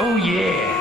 Oh yeah.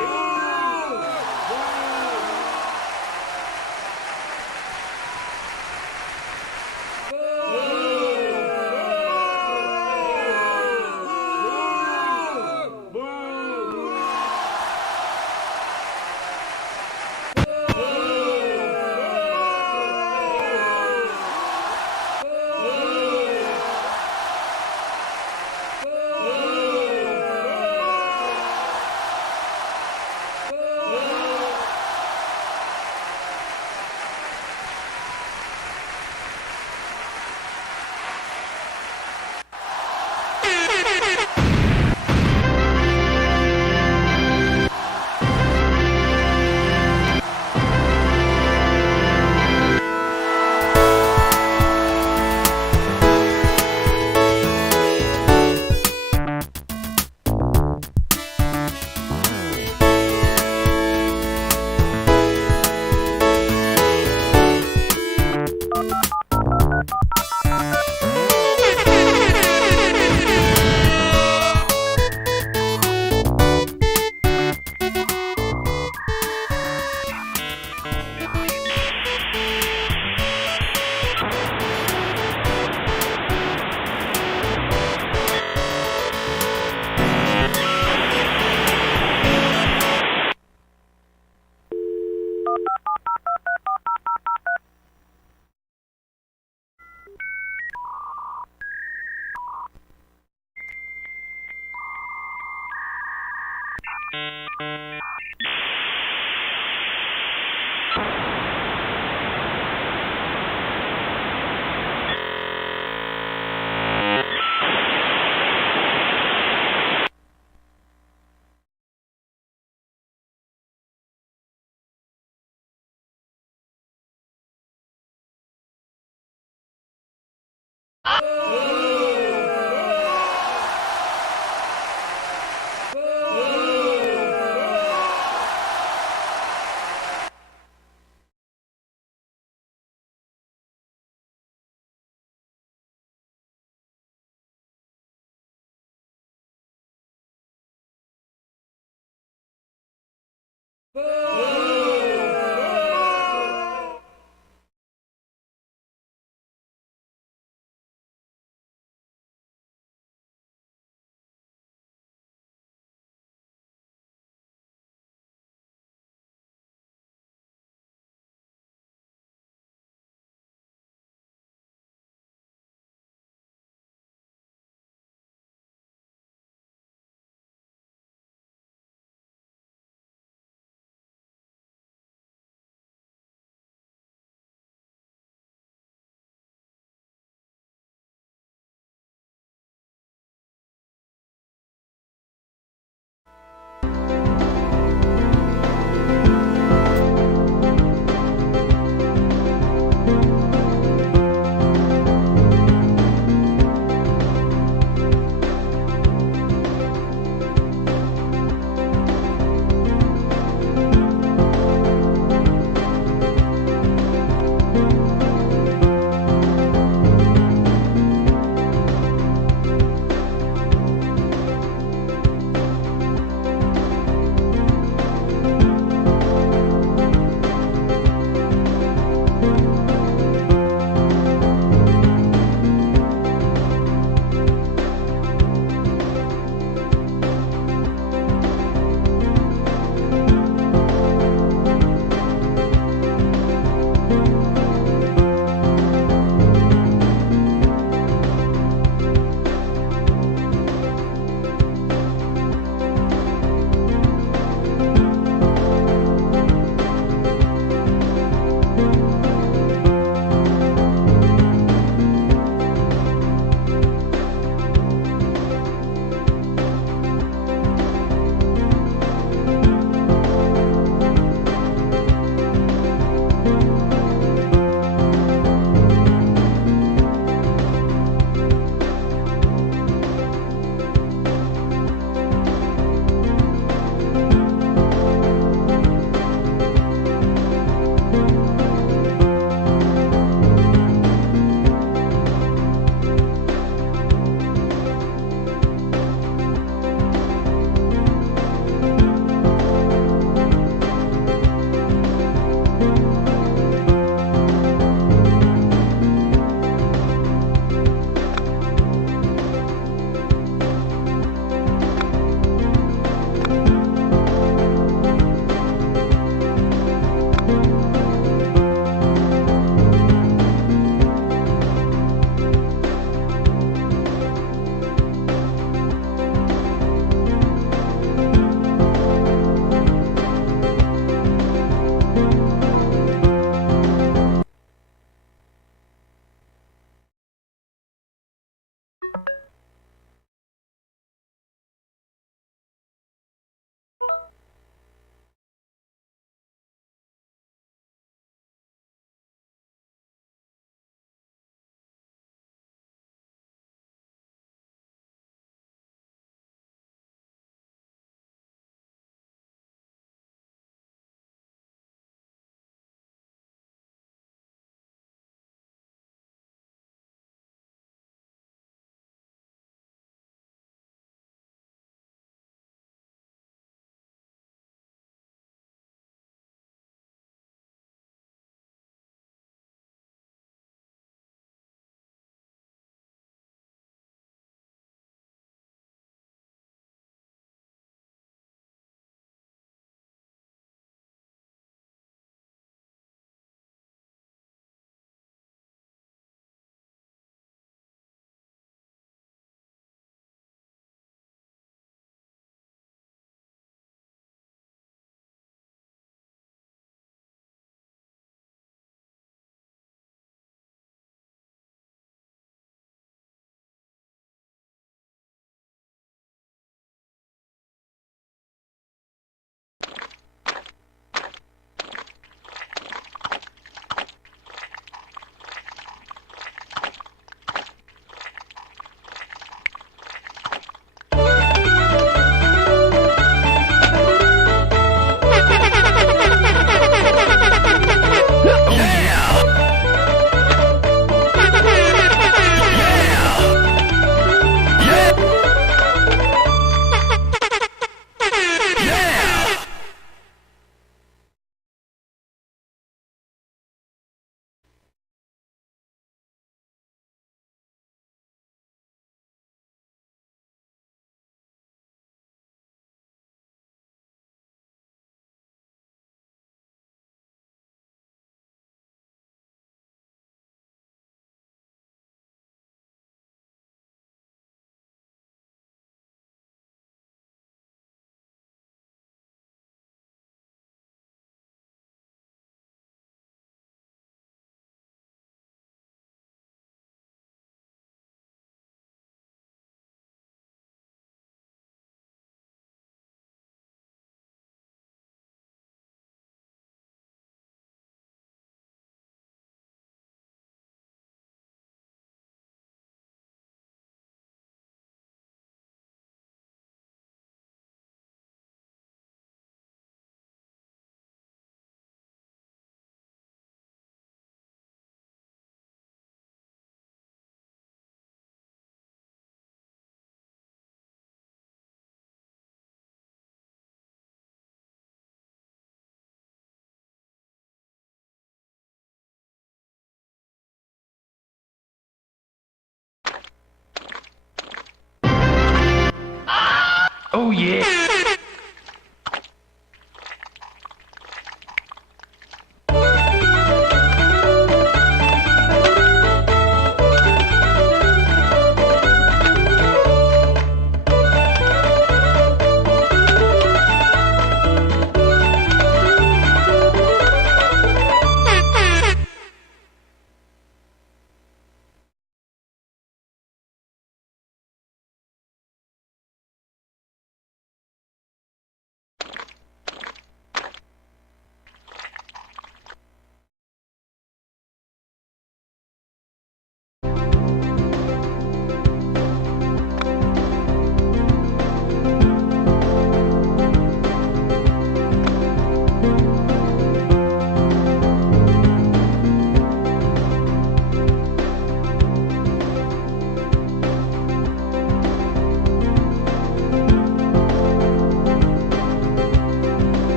Oh yeah.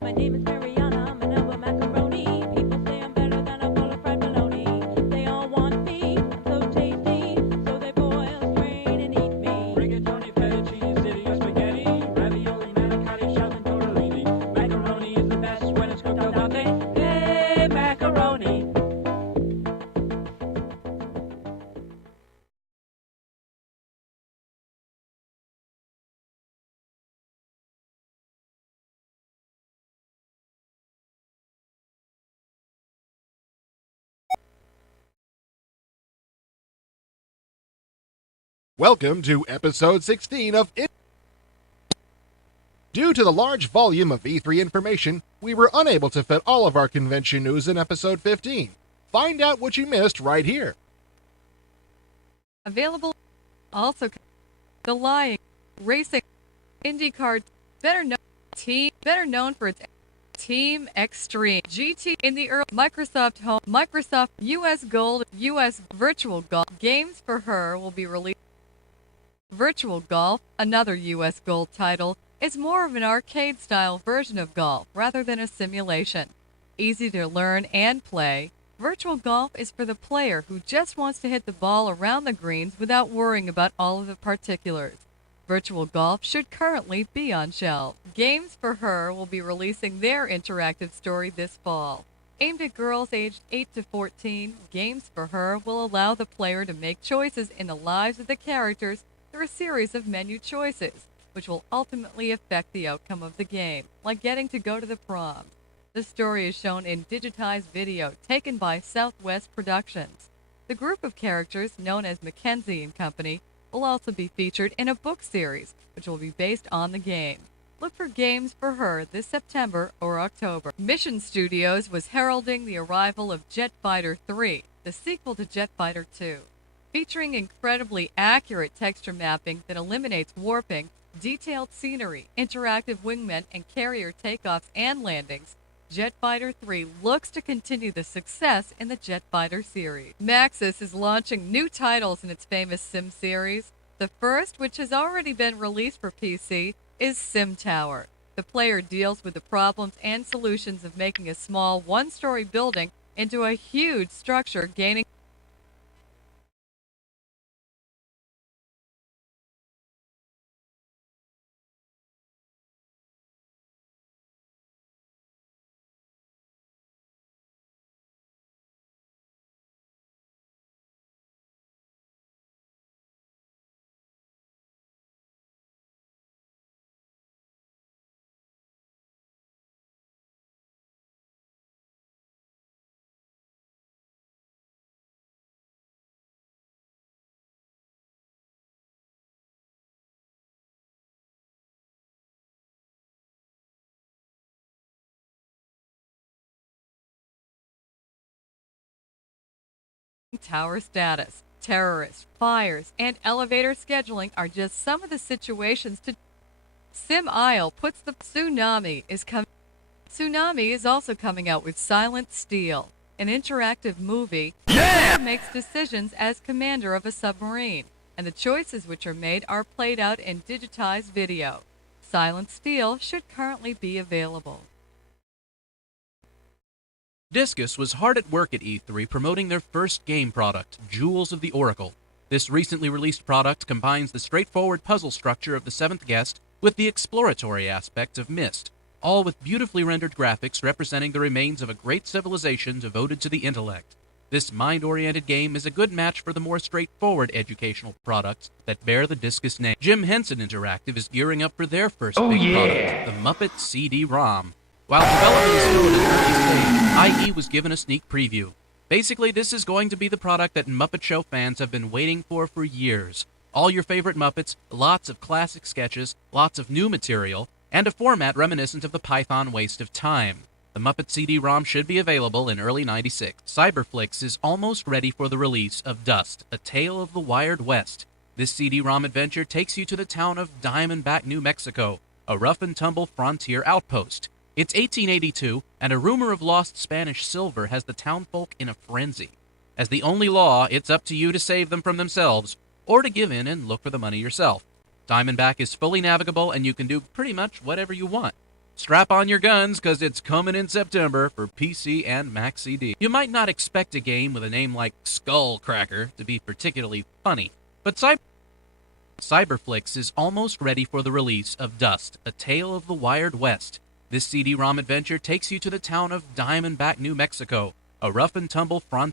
My name is Mariana, I'm an elbow macaroni. People say I'm better than a bowl of fried bologna. They all want me, I'm so tasty, so they boil, strain, and eat me. Rigatoni, feta cheese, ziti or spaghetti, ravioli, manicotti, shells, and tortellini. Macaroni is the best when it's cooked al dente. Hey, macaroni. Welcome to episode 16 of It. Due to the large volume of E3 information, we were unable to fit all of our convention news in episode 15. Find out what you missed right here. Available also the Lying Racing IndyCar better known for its Team Extreme GT in the early Microsoft Home Microsoft US Gold US Virtual Golf games for her will be released. Virtual Golf, another US Gold title, is more of an arcade-style version of golf rather than a simulation. Easy to learn and play, Virtual Golf is for the player who just wants to hit the ball around the greens without worrying about all of the particulars. Virtual Golf should currently be on shelves. Games for Her will be releasing their interactive story this fall. Aimed at girls aged 8 to 14, Games for Her will allow the player to make choices in the lives of the characters through a series of menu choices, which will ultimately affect the outcome of the game, like getting to go to the prom. The story is shown in digitized video taken by Southwest Productions. The group of characters, known as Mackenzie and Company, will also be featured in a book series, which will be based on the game. Look for Games for Her this September or October. Mission Studios was heralding the arrival of Jet Fighter 3, the sequel to Jet Fighter 2. Featuring incredibly accurate texture mapping that eliminates warping, detailed scenery, interactive wingmen, and carrier takeoffs and landings, Jet Fighter 3 looks to continue the success in the Jet Fighter series. Maxis is launching new titles in its famous Sim series. The first, which has already been released for PC, is Sim Tower. The player deals with the problems and solutions of making a small one-story building into a huge structure, gaining tower status. Terrorists, fires, and elevator scheduling are just some of the situations to Sim Isle puts the Tsunami is also coming out with Silent Steel, an interactive movie that makes decisions as commander of a submarine, and the choices which are made are played out in digitized video. Silent Steel should currently be available. Discus was hard at work at E3 promoting their first game product, Jewels of the Oracle. This recently released product combines the straightforward puzzle structure of The Seventh Guest with the exploratory aspect of Myst, all with beautifully rendered graphics representing the remains of a great civilization devoted to the intellect. This mind-oriented game is a good match for the more straightforward educational products that bear the Discus name. Jim Henson Interactive is gearing up for their first big product, the Muppet CD-ROM. While development is still at an early stage, IE was given a sneak preview. Basically, this is going to be the product that Muppet Show fans have been waiting for years. All your favorite Muppets, lots of classic sketches, lots of new material, and a format reminiscent of the Python Waste of Time. The Muppet CD-ROM should be available in early '96. Cyberflix is almost ready for the release of Dust, A Tale of the Wired West. This CD-ROM adventure takes you to the town of Diamondback, New Mexico, a rough-and-tumble frontier outpost. It's 1882, and a rumor of lost Spanish silver has the townfolk in a frenzy. As the only law, it's up to you to save them from themselves, or to give in and look for the money yourself. Diamondback is fully navigable, and you can do pretty much whatever you want. Strap on your guns, cause it's coming in September for PC and Mac CD. You might not expect a game with a name like Skullcracker to be particularly funny, but Cyberflix is almost ready for the release of Dust, A Tale of the Wired West. This CD-ROM adventure takes you to the town of Diamondback, New Mexico, a rough-and-tumble front.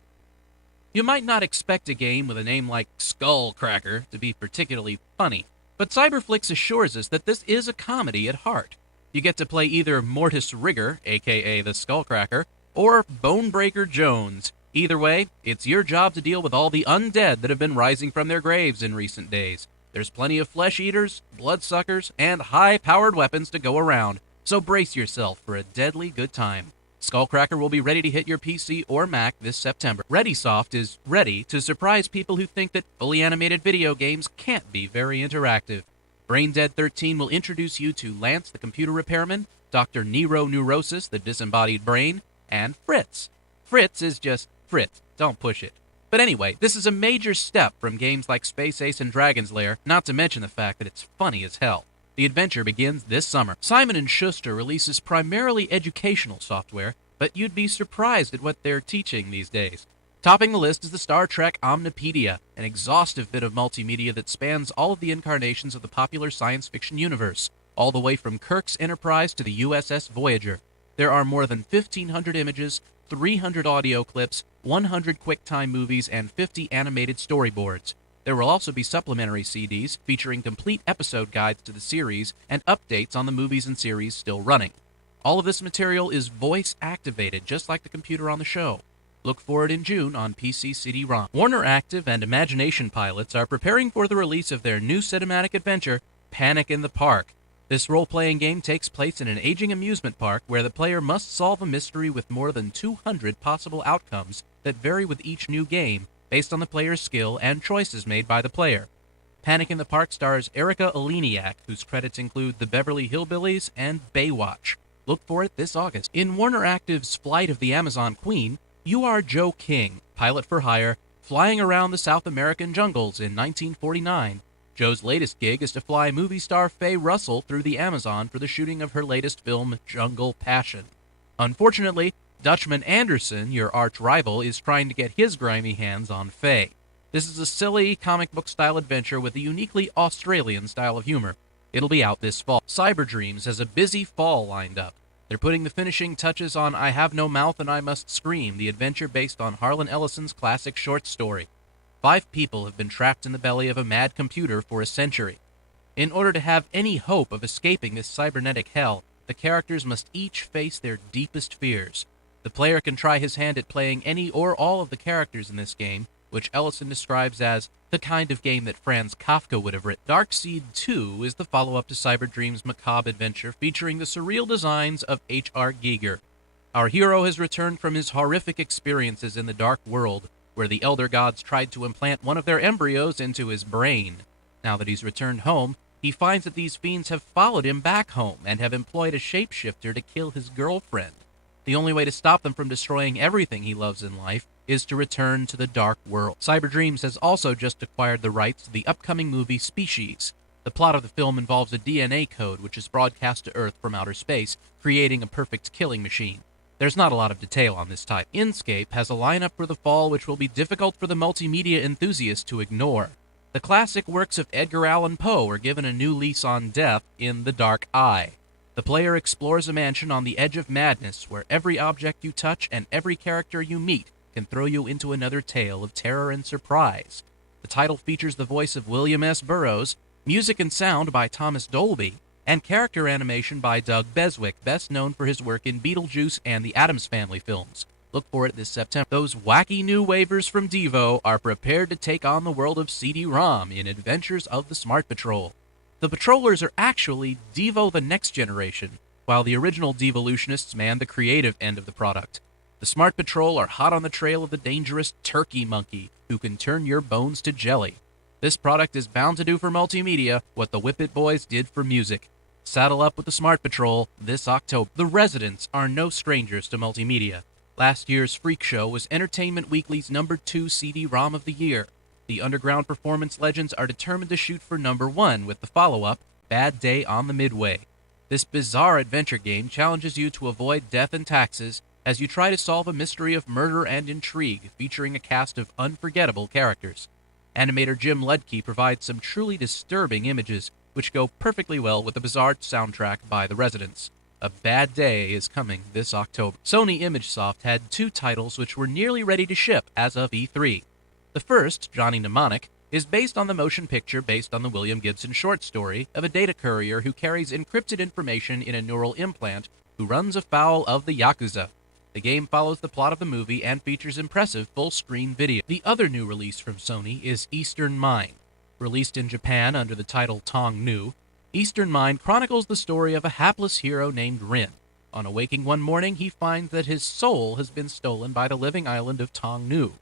You might not expect a game with a name like Skullcracker to be particularly funny, but Cyberflix assures us that this is a comedy at heart. You get to play either Mortis Rigger, aka the Skullcracker, or Bonebreaker Jones. Either way, it's your job to deal with all the undead that have been rising from their graves in recent days. There's plenty of flesh eaters, bloodsuckers, and high-powered weapons to go around. So brace yourself for a deadly good time. Skullcracker will be ready to hit your PC or Mac this September. ReadySoft is ready to surprise people who think that fully animated video games can't be very interactive. Braindead 13 will introduce you to Lance the computer repairman, Dr. Nero Neurosis the disembodied brain, and Fritz. Fritz is just Fritz, don't push it. But anyway, this is a major step from games like Space Ace and Dragon's Lair, not to mention the fact that it's funny as hell. The adventure begins this summer. Simon & Schuster releases primarily educational software, but you'd be surprised at what they're teaching these days. Topping the list is the Star Trek Omnipedia, an exhaustive bit of multimedia that spans all of the incarnations of the popular science fiction universe, all the way from Kirk's Enterprise to the USS Voyager. There are more than 1,500 images, 300 audio clips, 100 QuickTime movies, and 50 animated storyboards. There will also be supplementary CDs featuring complete episode guides to the series and updates on the movies and series still running. All of this material is voice-activated, just like the computer on the show. Look for it in June on PC CD-ROM. Warner Active and Imagination Pilots are preparing for the release of their new cinematic adventure, Panic in the Park. This role-playing game takes place in an aging amusement park where the player must solve a mystery with more than 200 possible outcomes that vary with each new game, based on the player's skill and choices made by the player. Panic in the Park stars Erika Eleniak, whose credits include The Beverly Hillbillies and Baywatch. Look for it this August. In Warner Active's Flight of the Amazon Queen, you are Joe King, pilot for hire, flying around the South American jungles in 1949. Joe's latest gig is to fly movie star Faye Russell through the Amazon for the shooting of her latest film, Jungle Passion. Unfortunately, Dutchman Anderson, your arch-rival, is trying to get his grimy hands on Faye. This is a silly, comic book-style adventure with a uniquely Australian style of humor. It'll be out this fall. Cyber Dreams has a busy fall lined up. They're putting the finishing touches on I Have No Mouth and I Must Scream, the adventure based on Harlan Ellison's classic short story. 5 people have been trapped in the belly of a mad computer for a century. In order to have any hope of escaping this cybernetic hell, the characters must each face their deepest fears. The player can try his hand at playing any or all of the characters in this game, which Ellison describes as the kind of game that Franz Kafka would have written. Darkseed 2 is the follow-up to Cyber Dreams' macabre adventure featuring the surreal designs of H.R. Giger. Our hero has returned from his horrific experiences in the Dark World, where the Elder Gods tried to implant one of their embryos into his brain. Now that he's returned home, he finds that these fiends have followed him back home and have employed a shapeshifter to kill his girlfriend. The only way to stop them from destroying everything he loves in life is to return to the Dark World. Cyber Dreams has also just acquired the rights to the upcoming movie Species. The plot of the film involves a DNA code which is broadcast to Earth from outer space, creating a perfect killing machine. There's not a lot of detail on this type. Inscape has a lineup for the fall which will be difficult for the multimedia enthusiast to ignore. The classic works of Edgar Allan Poe are given a new lease on death in The Dark Eye. The player explores a mansion on the edge of madness where every object you touch and every character you meet can throw you into another tale of terror and surprise. The title features the voice of William S. Burroughs, music and sound by Thomas Dolby, and character animation by Doug Beswick, best known for his work in Beetlejuice and the Addams Family films. Look for it this September. Those wacky new waivers from Devo are prepared to take on the world of CD-ROM in Adventures of the Smart Patrol. The Patrollers are actually Devo the Next Generation, while the original Devolutionists man the creative end of the product. The Smart Patrol are hot on the trail of the dangerous Turkey Monkey, who can turn your bones to jelly. This product is bound to do for multimedia what the Whip-It Boys did for music. Saddle up with the Smart Patrol this October. The Residents are no strangers to multimedia. Last year's Freak Show was Entertainment Weekly's #2 CD-ROM of the year. The underground performance legends are determined to shoot for #1 with the follow-up, Bad Day on the Midway. This bizarre adventure game challenges you to avoid death and taxes as you try to solve a mystery of murder and intrigue featuring a cast of unforgettable characters. Animator Jim Ledke provides some truly disturbing images, which go perfectly well with the bizarre soundtrack by The Residents. A Bad Day is coming this October. Sony ImageSoft had 2 titles which were nearly ready to ship as of E3. The first, Johnny Mnemonic, is based on the motion picture based on the William Gibson short story of a data courier who carries encrypted information in a neural implant who runs afoul of the Yakuza. The game follows the plot of the movie and features impressive full-screen video. The other new release from Sony is Eastern Mind. Released in Japan under the title Tong Nu, Eastern Mind chronicles the story of a hapless hero named Rin. On awaking one morning, he finds that his soul has been stolen by the living island of Tong Nu.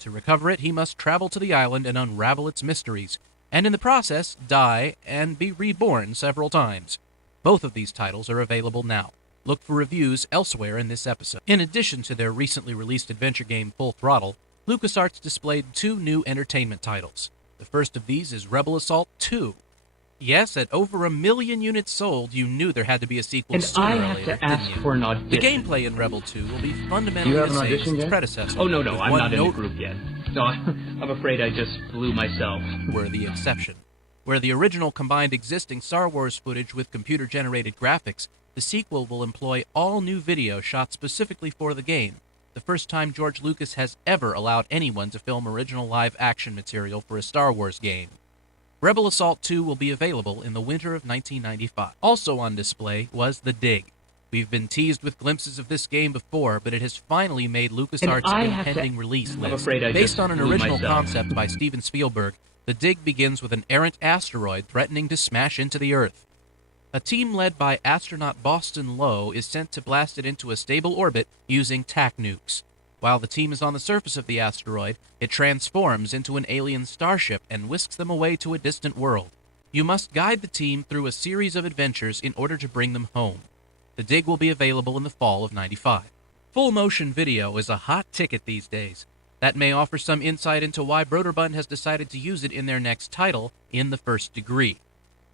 To recover it, he must travel to the island and unravel its mysteries, and in the process, die and be reborn several times. Both of these titles are available now. Look for reviews elsewhere in this episode. In addition to their recently released adventure game Full Throttle, LucasArts displayed 2 new entertainment titles. The first of these is Rebel Assault 2. Yes, at over 1 million units sold, you knew there had to be a sequel And sooner I or have later, to ask didn't you? for an audition. The gameplay in Rebel 2 will be fundamentally You have the an same as audition its yet? predecessor. Oh, no, with I'm one not in the group yet. No, I'm afraid I just blew myself. were the exception. Where the original combined existing Star Wars footage with computer-generated graphics, the sequel will employ all new video shot specifically for the game, the first time George Lucas has ever allowed anyone to film original live-action material for a Star Wars game. Rebel Assault 2 will be available in the winter of 1995. Also on display was The Dig. We've been teased with glimpses of this game before, but it has finally made LucasArts' I have to- impending release I'm list. afraid I Based just on an blew original myself. concept by Steven Spielberg, The Dig begins with an errant asteroid threatening to smash into the Earth. A team led by astronaut Boston Lowe is sent to blast it into a stable orbit using tac nukes. While the team is on the surface of the asteroid, it transforms into an alien starship and whisks them away to a distant world. You must guide the team through a series of adventures in order to bring them home. The Dig will be available in the fall of '95. Full motion video is a hot ticket these days. That may offer some insight into why Broderbund has decided to use it in their next title, In the First Degree.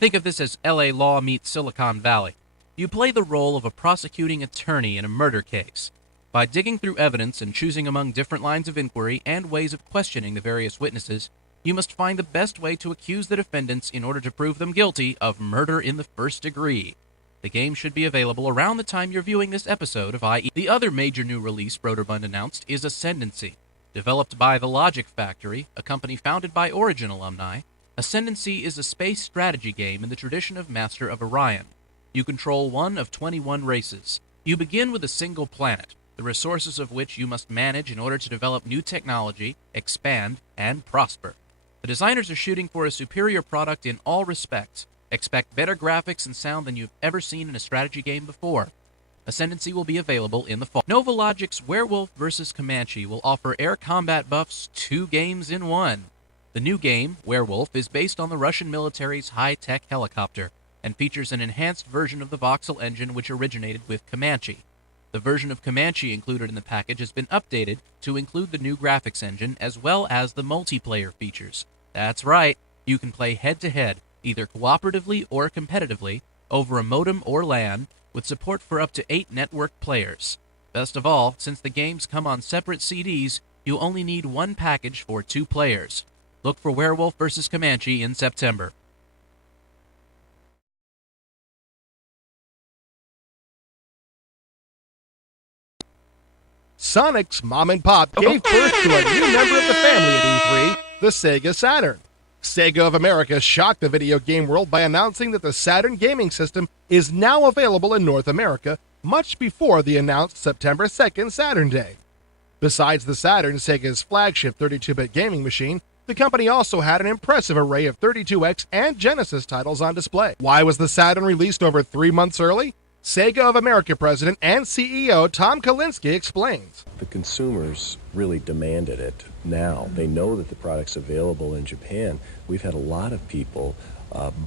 Think of this as LA Law meets Silicon Valley. You play the role of a prosecuting attorney in a murder case. By digging through evidence and choosing among different lines of inquiry and ways of questioning the various witnesses, you must find the best way to accuse the defendants in order to prove them guilty of murder in the first degree. The game should be available around the time you're viewing this episode of IE. The other major new release Broderbund announced is Ascendancy. Developed by The Logic Factory, a company founded by Origin alumni, Ascendancy is a space strategy game in the tradition of Master of Orion. You control one of 21 races. You begin with a single planet, the resources of which you must manage in order to develop new technology, expand, and prosper. The designers are shooting for a superior product in all respects. Expect better graphics and sound than you've ever seen in a strategy game before. Ascendancy will be available in the fall. Nova Logic's Werewolf vs. Comanche will offer air combat buffs 2 games in 1. The new game, Werewolf, is based on the Russian military's high-tech helicopter and features an enhanced version of the voxel engine which originated with Comanche. The version of Comanche included in the package has been updated to include the new graphics engine as well as the multiplayer features. That's right, you can play head-to-head, either cooperatively or competitively, over a modem or LAN, with support for up to 8 network players. Best of all, since the games come on separate CDs, you only need one package for 2 players. Look for Werewolf vs. Comanche in September. Sonic's mom and pop gave birth to a new member of the family at E3, the Sega Saturn. Sega of America shocked the video game world by announcing that the Saturn gaming system is now available in North America, much before the announced September 2nd Saturn Day. Besides the Saturn, Sega's flagship 32-bit gaming machine, the company also had an impressive array of 32X and Genesis titles on display. Why was the Saturn released over 3 months early? Sega of America president and CEO Tom Kalinske explains. The consumers really demanded it now. They know that the product's available in Japan. We've had a lot of people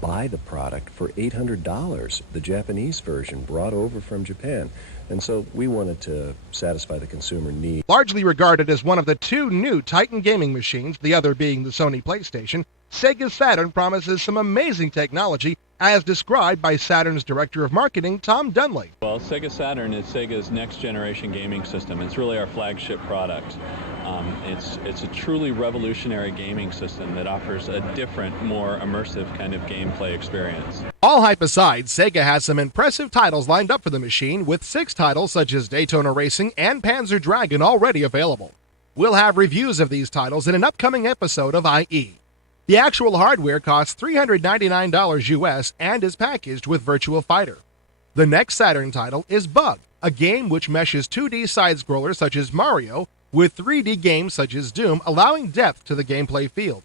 buy the product for $800, the Japanese version brought over from Japan. And so we wanted to satisfy the consumer need. Largely regarded as one of the 2 new Titan gaming machines, the other being the Sony PlayStation, Sega's Saturn promises some amazing technology as described by Saturn's Director of Marketing, Tom Dunley. Well, Sega Saturn is Sega's next generation gaming system. It's really our flagship product. It's a truly revolutionary gaming system that offers a different, more immersive kind of gameplay experience. All hype aside, Sega has some impressive titles lined up for the machine, with 6 titles such as Daytona Racing and Panzer Dragoon already available. We'll have reviews of these titles in an upcoming episode of IE. The actual hardware costs $399 US and is packaged with Virtua Fighter. The next Saturn title is Bug, a game which meshes 2D side-scrollers such as Mario with 3D games such as Doom, allowing depth to the gameplay field.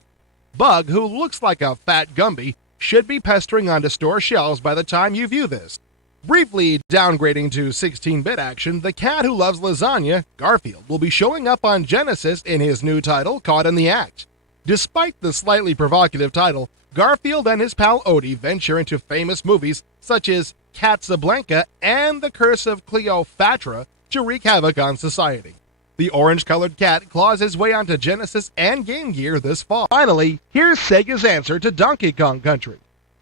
Bug, who looks like a fat Gumby, should be pestering onto store shelves by the time you view this. Briefly downgrading to 16-bit action, the cat who loves lasagna, Garfield, will be showing up on Genesis in his new title, Caught in the Act. Despite the slightly provocative title, Garfield and his pal Odie venture into famous movies such as Casablanca and The Curse of Cleopatra to wreak havoc on society. The orange-colored cat claws his way onto Genesis and Game Gear this fall. Finally, here's Sega's answer to Donkey Kong Country.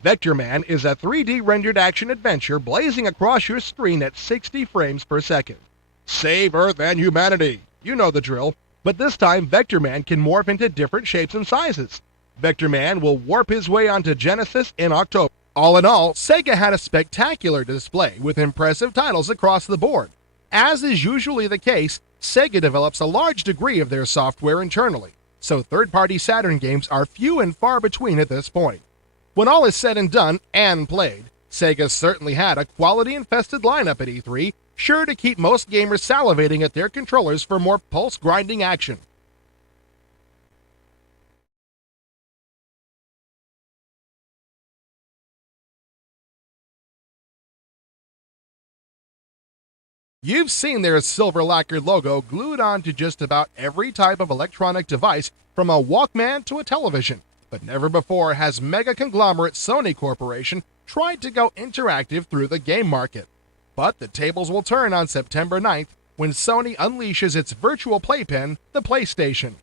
Vektroid is a 3D rendered action-adventure blazing across your screen at 60 frames per second. Save Earth and humanity! You know the drill. But this time, Vektroid can morph into different shapes and sizes. Vektroid will warp his way onto Genesis in October. All in all, Sega had a spectacular display with impressive titles across the board. As is usually the case, Sega develops a large degree of their software internally, so third-party Saturn games are few and far between at this point. When all is said and done and played, Sega certainly had a quality-infested lineup at E3, sure to keep most gamers salivating at their controllers for more pulse-grinding action. You've seen their silver lacquered logo glued onto just about every type of electronic device, from a Walkman to a television. But never before has mega conglomerate Sony Corporation tried to go interactive through the game market. But the tables will turn on September 9th when Sony unleashes its virtual playpen, the PlayStation.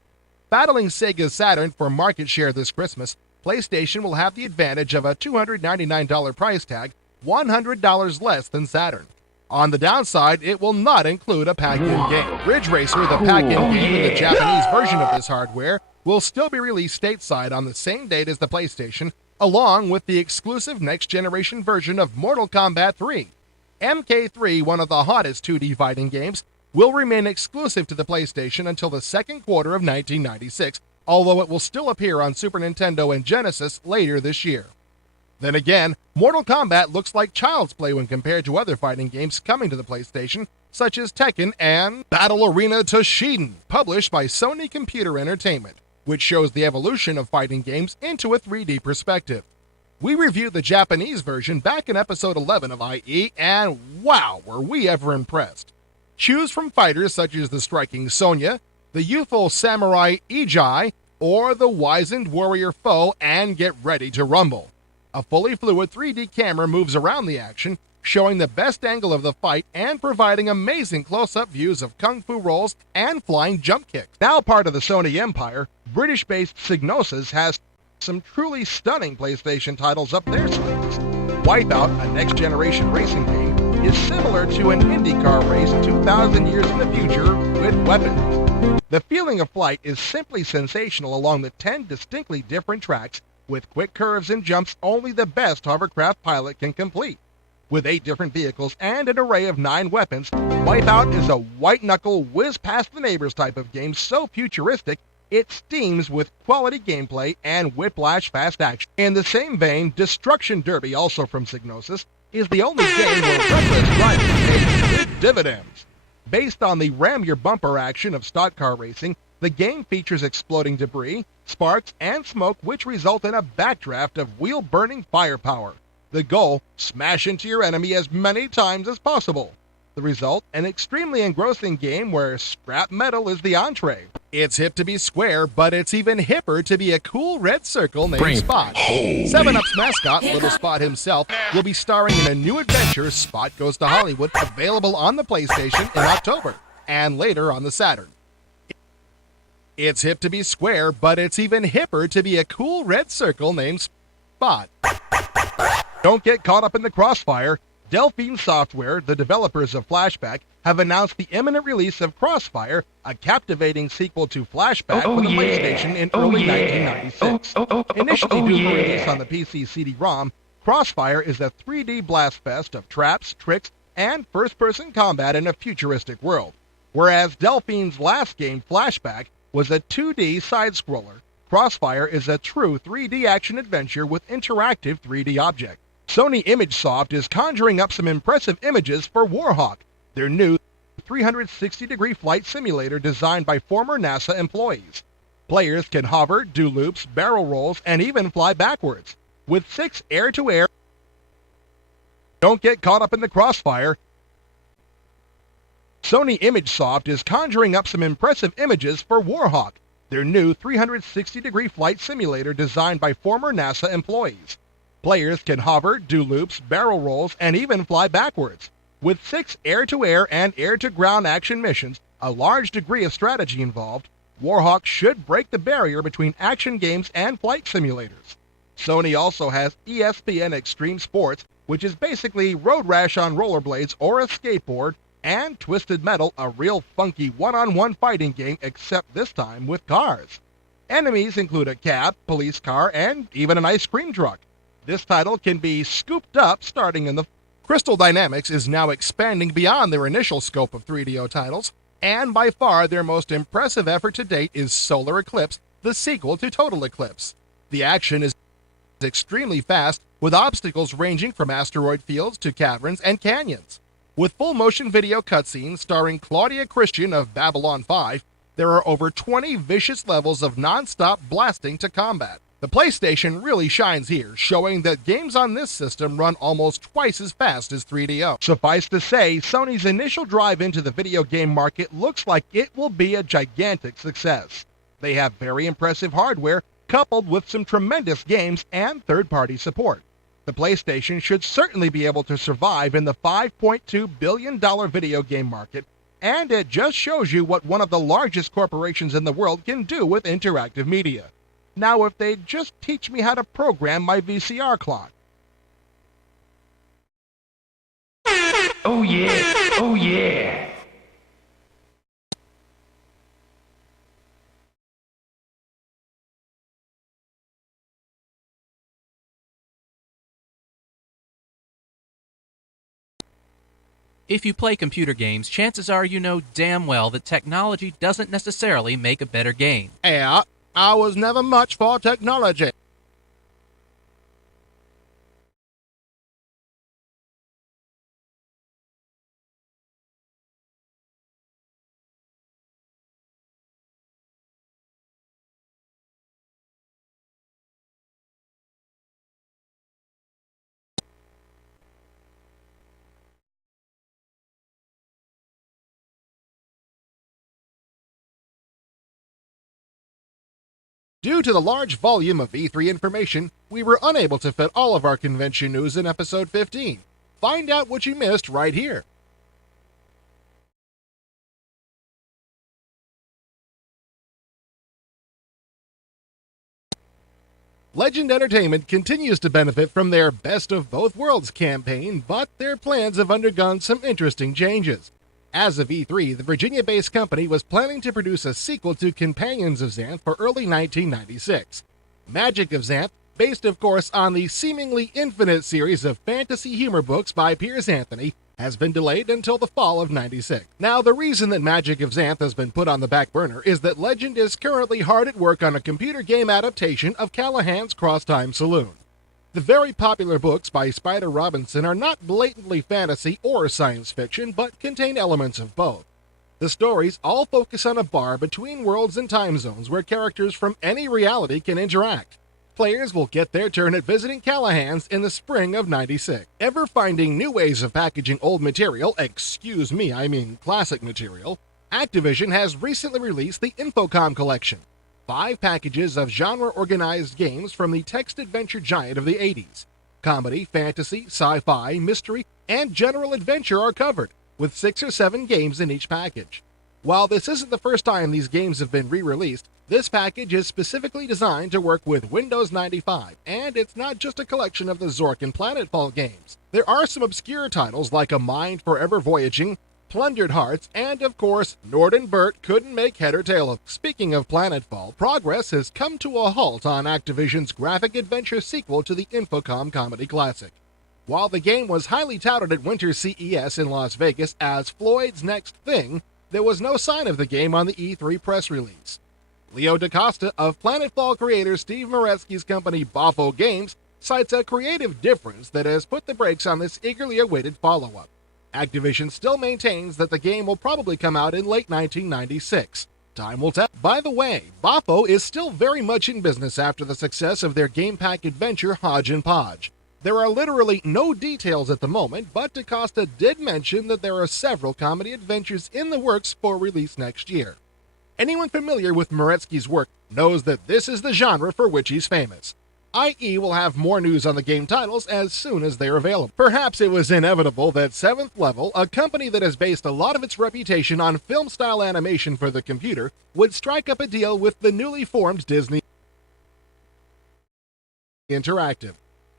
Battling Sega's Saturn for market share this Christmas, PlayStation will have the advantage of a $299 price tag, $100 less than Saturn. On the downside, it will not include a pack-in game. Ridge Racer, the pack-in game in the Japanese version of this hardware, will still be released stateside on the same date as the PlayStation, along with the exclusive next-generation version of Mortal Kombat 3. MK3, one of the hottest 2D fighting games, will remain exclusive to the PlayStation until the second quarter of 1996, although it will still appear on Super Nintendo and Genesis later this year. Then again, Mortal Kombat looks like child's play when compared to other fighting games coming to the PlayStation, such as Tekken and Battle Arena Toshinden, published by Sony Computer Entertainment, which shows the evolution of fighting games into a 3D perspective. We reviewed the Japanese version back in episode 11 of IE, and wow, were we ever impressed. Choose from fighters such as the striking Sonya, the youthful samurai Ijai, or the wizened warrior Foe, and get ready to rumble. A fully fluid 3D camera moves around the action, showing the best angle of the fight and providing amazing close-up views of kung fu rolls and flying jump kicks. Now part of the Sony empire, British-based Psygnosis has some truly stunning PlayStation titles up their sleeves. Wipeout, a next-generation racing game, is similar to an IndyCar race 2,000 years in the future with weapons. The feeling of flight is simply sensational along the 10 distinctly different tracks with quick curves and jumps only the best hovercraft pilot can complete. With 8 different vehicles and an array of 9 weapons, Wipeout is a white-knuckle, whiz-past-the-neighbors type of game so futuristic it steams with quality gameplay and whiplash fast action. In the same vein, Destruction Derby, also from Psygnosis, is the only game where reckless driving pays big dividends. Based on the ram your bumper action of stock car racing, the game features exploding debris, sparks, and smoke which result in a backdraft of wheel-burning firepower. The goal, smash into your enemy as many times as possible. The result, an extremely engrossing game where scrap metal is the entree. It's hip to be square, but it's even hipper to be a cool red circle named Spot. 7-Up's mascot, Little Spot himself, will be starring in a new adventure, Spot Goes to Hollywood, available on the PlayStation in October, and later on the Saturn. It's hip to be square, but it's even hipper to be a cool red circle named Spot. Don't get caught up in the crossfire. Delphine Software, the developers of Flashback, have announced the imminent release of Crossfire, a captivating sequel to Flashback for the PlayStation in early 1996. Initially due for release on the PC CD-ROM, Crossfire is a 3D blast fest of traps, tricks, and first-person combat in a futuristic world. Whereas Delphine's last game, Flashback, was a 2D side-scroller, Crossfire is a true 3D action-adventure with interactive 3D objects. Sony ImageSoft is conjuring up some impressive images for Warhawk, their new 360-degree flight simulator designed by former NASA employees. Players can hover, do loops, barrel rolls, and even fly backwards. With 6 air-to-air, don't get caught up in the crossfire. Sony ImageSoft is conjuring up some impressive images for Warhawk, their new 360-degree flight simulator designed by former NASA employees. Players can hover, do loops, barrel rolls, and even fly backwards. With 6 air-to-air and air-to-ground action missions, a large degree of strategy involved, Warhawk should break the barrier between action games and flight simulators. Sony also has ESPN Extreme Sports, which is basically Road Rash on rollerblades or a skateboard, and Twisted Metal, a real funky one-on-one fighting game, except this time with cars. Enemies include a cab, police car, and even an ice cream truck. This title can be scooped up starting in the... Crystal Dynamics is now expanding beyond their initial scope of 3DO titles, and by far their most impressive effort to date is Solar Eclipse, the sequel to Total Eclipse. The action is extremely fast, with obstacles ranging from asteroid fields to caverns and canyons. With full-motion video cutscenes starring Claudia Christian of Babylon 5, there are over 20 vicious levels of non-stop blasting to combat. The PlayStation really shines here, showing that games on this system run almost twice as fast as 3DO. Suffice to say, Sony's initial drive into the video game market looks like it will be a gigantic success. They have very impressive hardware, coupled with some tremendous games and third-party support. The PlayStation should certainly be able to survive in the $5.2 billion video game market, and it just shows you what one of the largest corporations in the world can do with interactive media. Now, if they'd just teach me how to program my VCR clock. Oh yeah, oh yeah. If you play computer games, chances are you know damn well that technology doesn't necessarily make a better game. Yeah, I was never much for technology. Due to the large volume of E3 information, we were unable to fit all of our convention news in episode 15. Find out what you missed right here. Legend Entertainment continues to benefit from their Best of Both Worlds campaign, but their plans have undergone some interesting changes. As of E3, the Virginia-based company was planning to produce a sequel to Companions of Xanth for early 1996. Magic of Xanth, based of course on the seemingly infinite series of fantasy humor books by Piers Anthony, has been delayed until the fall of '96. Now, the reason that Magic of Xanth has been put on the back burner is that Legend is currently hard at work on a computer game adaptation of Callahan's Cross-Time Saloon. The very popular books by Spider Robinson are not blatantly fantasy or science fiction, but contain elements of both. The stories all focus on a bar between worlds and time zones where characters from any reality can interact. Players will get their turn at visiting Callahan's in the spring of '96. Ever finding new ways of packaging old material, excuse me, I mean classic material, Activision has recently released the Infocom Collection. 5 packages of genre-organized games from the text-adventure giant of the '80s. Comedy, fantasy, sci-fi, mystery, and general adventure are covered, with 6 or 7 games in each package. While this isn't the first time these games have been re-released, this package is specifically designed to work with Windows 95, and it's not just a collection of the Zork and Planetfall games. There are some obscure titles like A Mind Forever Voyaging, Plundered Hearts, and of course, Nord and Bert couldn't make head or tail of. Speaking of Planetfall, progress has come to a halt on Activision's graphic adventure sequel to the Infocom comedy classic. While the game was highly touted at Winter CES in Las Vegas as Floyd's next thing, there was no sign of the game on the E3 press release. Leo DaCosta of Planetfall creator Steve Moretsky's company Boffo Games cites a creative difference that has put the brakes on this eagerly awaited follow-up. Activision still maintains that the game will probably come out in late 1996. Time will tell. By the way, Boffo is still very much in business after the success of their game pack adventure Hodge and Podge. There are literally no details at the moment, but DaCosta did mention that there are several comedy adventures in the works for release next year. Anyone familiar with Moretsky's work knows that this is the genre for which he's famous. IE will have more news on the game titles as soon as they're available. Perhaps it was inevitable that 7th Level, a company that has based a lot of its reputation on film-style animation for the computer, would strike up a deal with the newly formed Disney Interactive.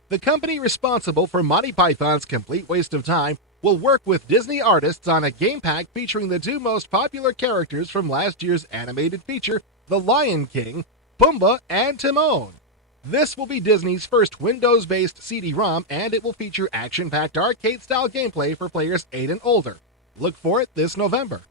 The company responsible for Monty Python's Complete Waste of Time will work with Disney artists on a game pack featuring the 2 most popular characters from last year's animated feature, The Lion King, Pumbaa and Timon. This will be Disney's first Windows-based CD-ROM, and it will feature action-packed arcade-style gameplay for players 8 and older. Look for it this November.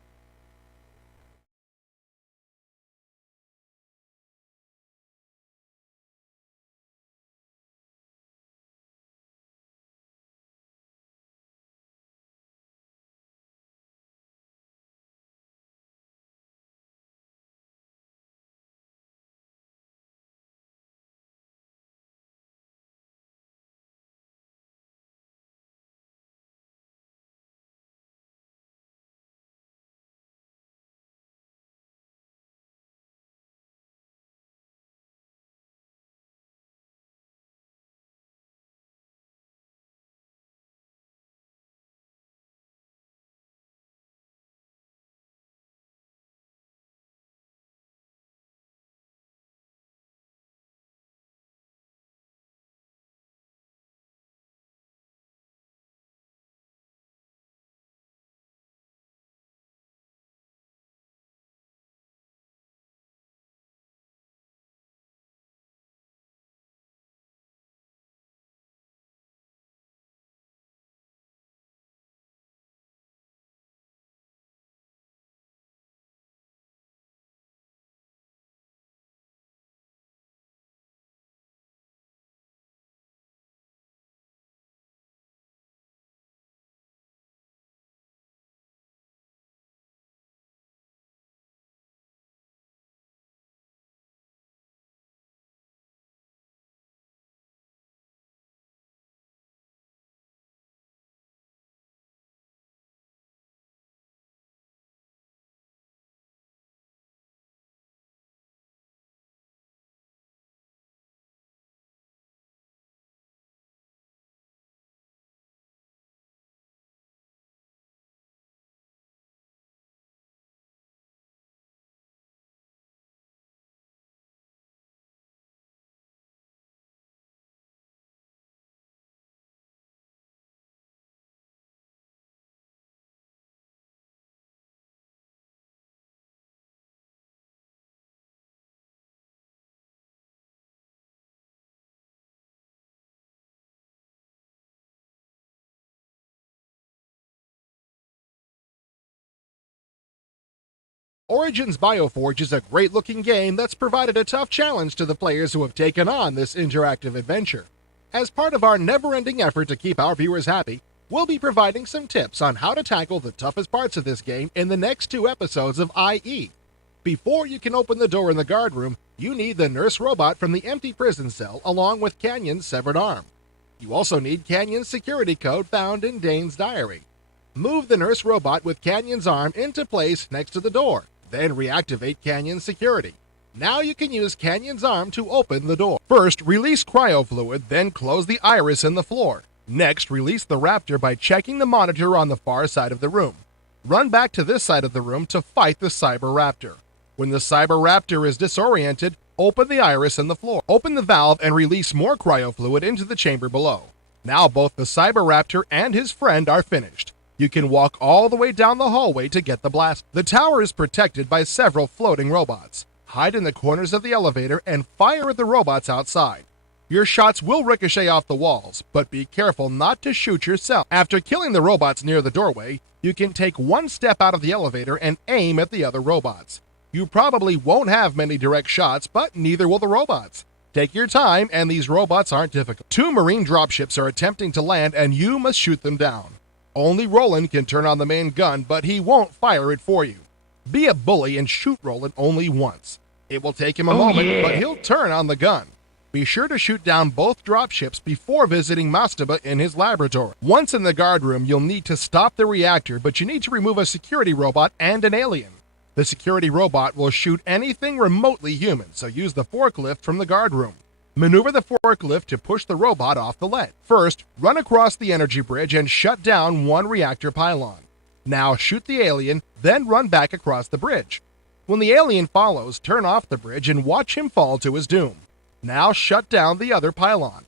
Origins Bioforge is a great-looking game that's provided a tough challenge to the players who have taken on this interactive adventure. As part of our never-ending effort to keep our viewers happy, we'll be providing some tips on how to tackle the toughest parts of this game in the next 2 episodes of IE. Before you can open the door in the guard room, you need the nurse robot from the empty prison cell along with Canyon's severed arm. You also need Canyon's security code found in Dane's diary. Move the nurse robot with Canyon's arm into place next to the door, then reactivate Canyon's security. Now you can use Canyon's arm to open the door. First, release cryo fluid, then close the iris in the floor. Next, release the raptor by checking the monitor on the far side of the room. Run back to this side of the room to fight the cyber raptor. When the cyber raptor is disoriented, open the iris in the floor. Open the valve and release more cryo fluid into the chamber below. Now both the cyber raptor and his friend are finished. You can walk all the way down the hallway to get the blast. The tower is protected by several floating robots. Hide in the corners of the elevator and fire at the robots outside. Your shots will ricochet off the walls, but be careful not to shoot yourself. After killing the robots near the doorway, you can take one step out of the elevator and aim at the other robots. You probably won't have many direct shots, but neither will the robots. Take your time, and these robots aren't difficult. 2 Marine dropships are attempting to land, and you must shoot them down. Only Roland can turn on the main gun, but he won't fire it for you. Be a bully and shoot Roland only once. It will take him a moment, but he'll turn on the gun. Be sure to shoot down both dropships before visiting Mastaba in his laboratory. Once in the guard room, you'll need to stop the reactor, but you need to remove a security robot and an alien. The security robot will shoot anything remotely human, so use the forklift from the guard room. Maneuver the forklift to push the robot off the ledge. First, run across the energy bridge and shut down one reactor pylon. Now shoot the alien, then run back across the bridge. When the alien follows, turn off the bridge and watch him fall to his doom. Now shut down the other pylon.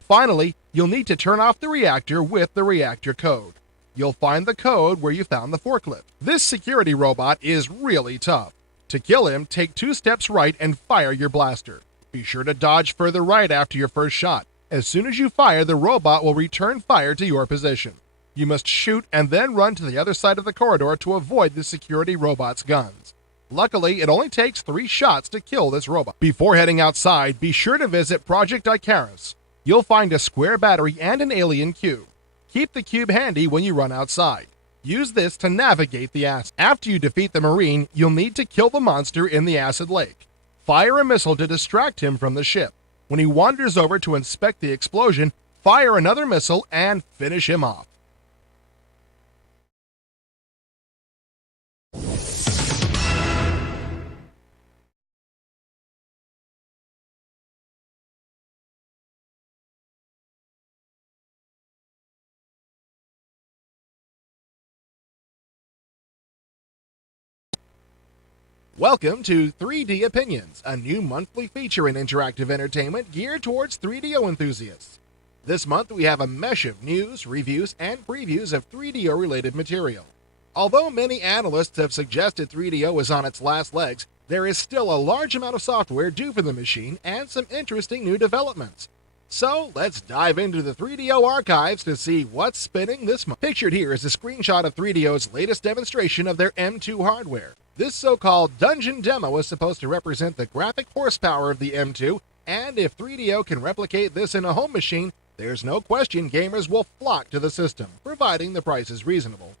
Finally, you'll need to turn off the reactor with the reactor code. You'll find the code where you found the forklift. This security robot is really tough. To kill him, take 2 steps right and fire your blaster. Be sure to dodge further right after your first shot. As soon as you fire, the robot will return fire to your position. You must shoot and then run to the other side of the corridor to avoid the security robot's guns. Luckily, it only takes 3 shots to kill this robot. Before heading outside, be sure to visit Project Icarus. You'll find a square battery and an alien cube. Keep the cube handy when you run outside. Use this to navigate the acid. After you defeat the Marine, you'll need to kill the monster in the acid lake. Fire a missile to distract him from the ship. When he wanders over to inspect the explosion, fire another missile and finish him off. Welcome to 3D Opinions, a new monthly feature in interactive entertainment geared towards 3DO enthusiasts. This month we have a mesh of news, reviews, and previews of 3DO-related material. Although many analysts have suggested 3DO is on its last legs, there is still a large amount of software due for the machine and some interesting new developments. So let's dive into the 3DO archives to see what's spinning this month. Pictured here is a screenshot of 3DO's latest demonstration of their M2 hardware. This so-called dungeon demo is supposed to represent the graphic horsepower of the M2, and if 3DO can replicate this in a home machine, there's no question gamers will flock to the system, providing the price is reasonable.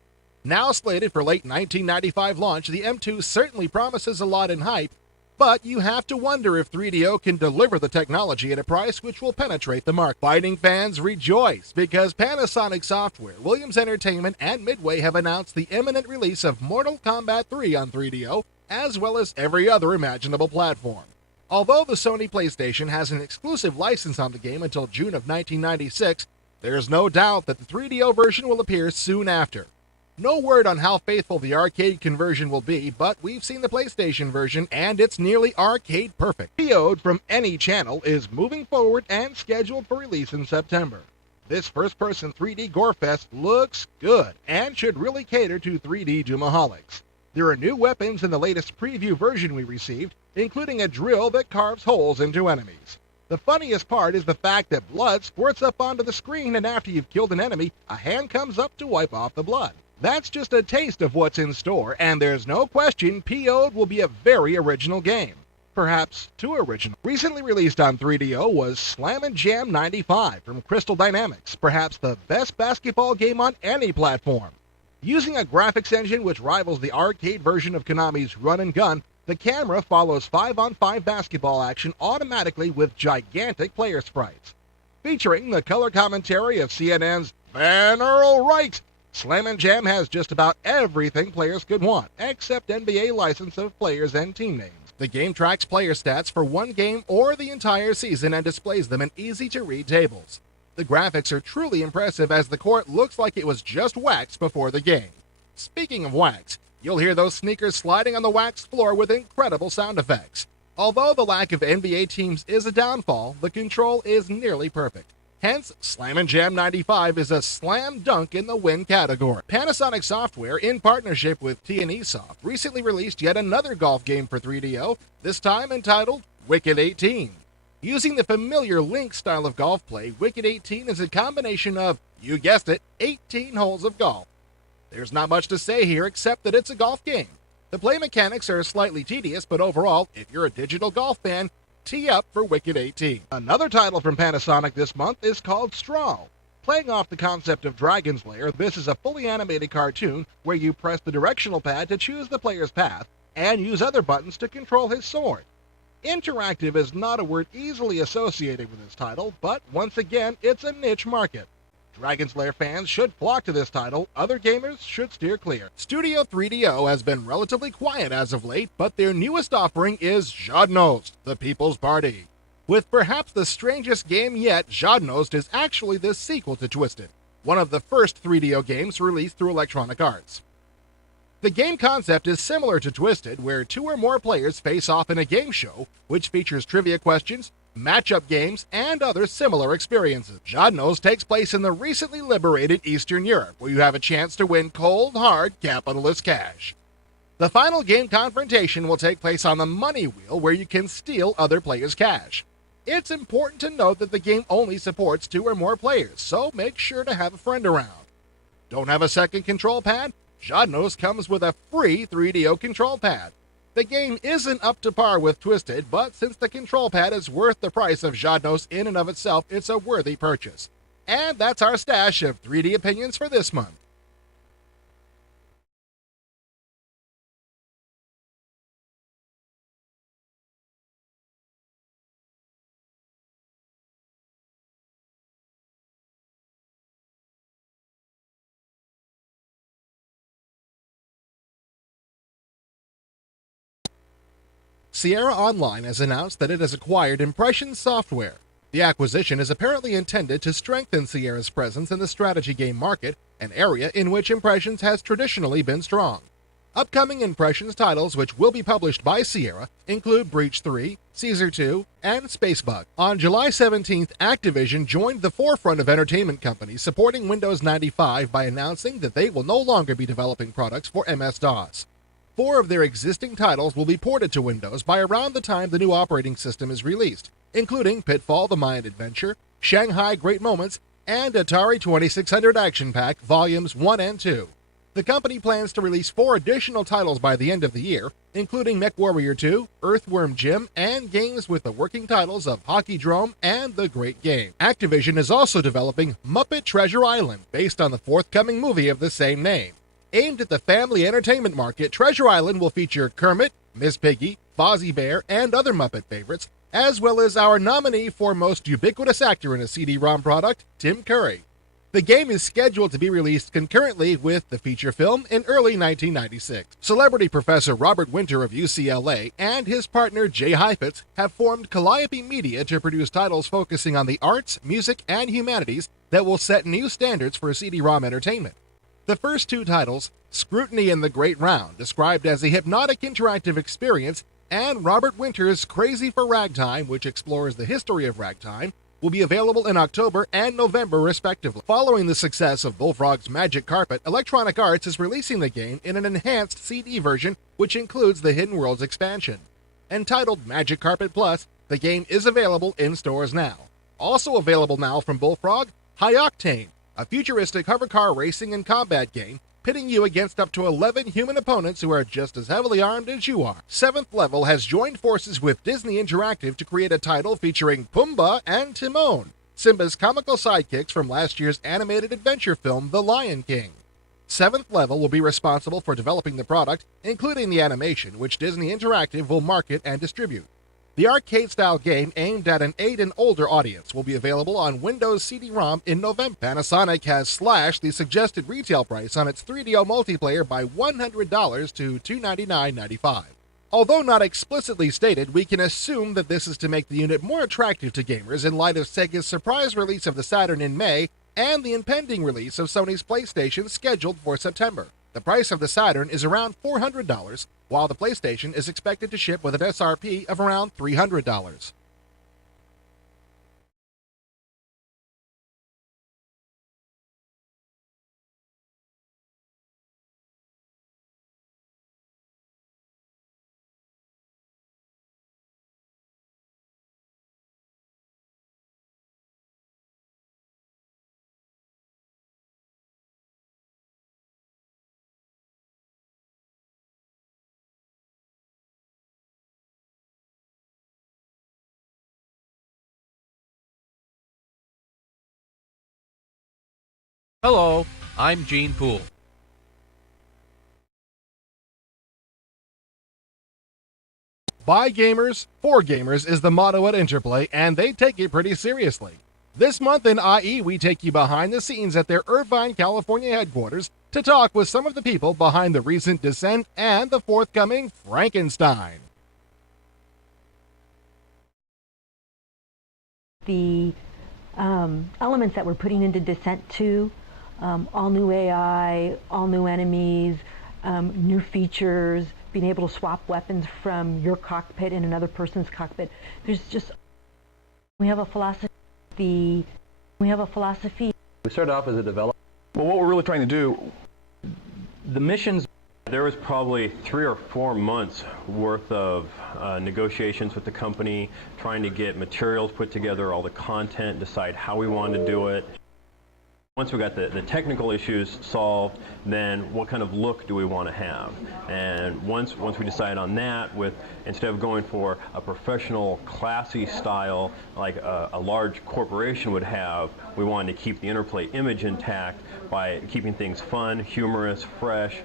Now slated for late 1995 launch, the M2 certainly promises a lot in hype, but you have to wonder if 3DO can deliver the technology at a price which will penetrate the market. Fighting fans rejoice because Panasonic Software, Williams Entertainment, and Midway have announced the imminent release of Mortal Kombat 3 on 3DO, as well as every other imaginable platform. Although the Sony PlayStation has an exclusive license on the game until June of 1996, there's no doubt that the 3DO version will appear soon after. No word on how faithful the arcade conversion will be, but we've seen the PlayStation version, and it's nearly arcade perfect. PO'd from any channel is moving forward and scheduled for release in September. This first-person 3D Gorefest looks good, and should really cater to 3D Doomaholics. There are new weapons in the latest preview version we received, including a drill that carves holes into enemies. The funniest part is the fact that blood squirts up onto the screen, and after you've killed an enemy, a hand comes up to wipe off the blood. That's just a taste of what's in store, and there's no question PO'd will be a very original game. Perhaps too original. Recently released on 3DO was Slam & Jam 95 from Crystal Dynamics, perhaps the best basketball game on any platform. Using a graphics engine which rivals the arcade version of Konami's Run and Gun, the camera follows 5-on-5 basketball action automatically with gigantic player sprites. Featuring the color commentary of CNN's Van Earl Wright, Slam & Jam has just about everything players could want, except NBA license of players and team names. The game tracks player stats for one game or the entire season and displays them in easy-to-read tables. The graphics are truly impressive as the court looks like it was just waxed before the game. Speaking of wax, you'll hear those sneakers sliding on the waxed floor with incredible sound effects. Although the lack of NBA teams is a downfall, the control is nearly perfect. Hence, Slam & Jam 95 is a slam dunk in the win category. Panasonic Software, in partnership with T&E Soft, recently released yet another golf game for 3DO, this time entitled Wicked 18. Using the familiar Link style of golf play, Wicked 18 is a combination of, you guessed it, 18 holes of golf. There's not much to say here except that it's a golf game. The play mechanics are slightly tedious, but overall, if you're a digital golf fan, tee up for Wicked 18. Another title from Panasonic this month is called Straw. Playing off the concept of Dragon's Lair, this is a fully animated cartoon where you press the directional pad to choose the player's path and use other buttons to control his sword. Interactive is not a word easily associated with this title, but once again, it's a niche market. Dragon's Lair fans should flock to this title, other gamers should steer clear. Studio 3DO has been relatively quiet as of late, but their newest offering is Jodnost, the People's Party. With perhaps the strangest game yet, Jodnost is actually the sequel to Twisted, one of the first 3DO games released through Electronic Arts. The game concept is similar to Twisted, where 2 or more players face off in a game show, which features trivia questions, matchup games, and other similar experiences. Jodnost takes place in the recently liberated Eastern Europe, where you have a chance to win cold, hard, capitalist cash. The final game confrontation will take place on the money wheel, where you can steal other players' cash. It's important to note that the game only supports 2 or more players, so make sure to have a friend around. Don't have a second control pad? Jodnost comes with a free 3DO control pad. The game isn't up to par with Twisted, but since the control pad is worth the price of Jodnost in and of itself, it's a worthy purchase. And that's our stash of 3D opinions for this month. Sierra Online has announced that it has acquired Impression Software. The acquisition is apparently intended to strengthen Sierra's presence in the strategy game market, an area in which Impressions has traditionally been strong. Upcoming Impressions titles which will be published by Sierra include Breach 3, Caesar 2, and Spacebug. On July 17th, Activision joined the forefront of entertainment companies supporting Windows 95 by announcing that they will no longer be developing products for MS-DOS. 4 of their existing titles will be ported to Windows by around the time the new operating system is released, including Pitfall: The Mayan Adventure, Shanghai Great Moments, and Atari 2600 Action Pack Volumes 1 and 2. The company plans to release 4 additional titles by the end of the year, including MechWarrior 2, Earthworm Jim, and games with the working titles of Hockey Drome and The Great Game. Activision is also developing Muppet Treasure Island, based on the forthcoming movie of the same name. Aimed at the family entertainment market, Treasure Island will feature Kermit, Miss Piggy, Fozzie Bear, and other Muppet favorites, as well as our nominee for most ubiquitous actor in a CD-ROM product, Tim Curry. The game is scheduled to be released concurrently with the feature film in early 1996. Celebrity professor Robert Winter of UCLA and his partner Jay Heifetz have formed Calliope Media to produce titles focusing on the arts, music, and humanities that will set new standards for CD-ROM entertainment. The first 2 titles, Scrutiny and the Great Round, described as a hypnotic interactive experience, and Robert Winter's Crazy for Ragtime, which explores the history of ragtime, will be available in October and November respectively. Following the success of Bullfrog's Magic Carpet, Electronic Arts is releasing the game in an enhanced CD version which includes the Hidden Worlds expansion. Entitled Magic Carpet Plus, the game is available in stores now. Also available now from Bullfrog, High Octane, a futuristic hovercar racing and combat game pitting you against up to 11 human opponents who are just as heavily armed as you are. 7th Level has joined forces with Disney Interactive to create a title featuring Pumbaa and Timon, Simba's comical sidekicks from last year's animated adventure film The Lion King. 7th Level will be responsible for developing the product, including the animation, which Disney Interactive will market and distribute. The arcade-style game aimed at an 8 and older audience will be available on Windows CD-ROM in November. Panasonic has slashed the suggested retail price on its 3DO multiplayer by $100 to $299.95. Although not explicitly stated, we can assume that this is to make the unit more attractive to gamers in light of Sega's surprise release of the Saturn in May and the impending release of Sony's PlayStation scheduled for September. The price of the Saturn is around $400, while the PlayStation is expected to ship with an SRP of around $300. Hello, I'm Gene Poole. By gamers, for gamers is the motto at Interplay, and they take it pretty seriously. This month in IE, we take you behind the scenes at their Irvine, California headquarters to talk with some of the people behind the recent Descent and the forthcoming Frankenstein. The elements that we're putting into Descent 2, all new AI, all new enemies, new features, being able to swap weapons from your cockpit in another person's cockpit. There's just, we have a philosophy. We started off as a developer. Well, what we're really trying to do, The missions, there was probably 3 or 4 months worth of negotiations with the company, trying to get materials put together, all the content, decide how we wanted to do it. Once we got the technical issues solved, then what kind of look do we want to have? And once we decide on that, instead of going for a professional, classy style like a large corporation would have, we wanted to keep the Interplay image intact by keeping things fun, humorous, fresh,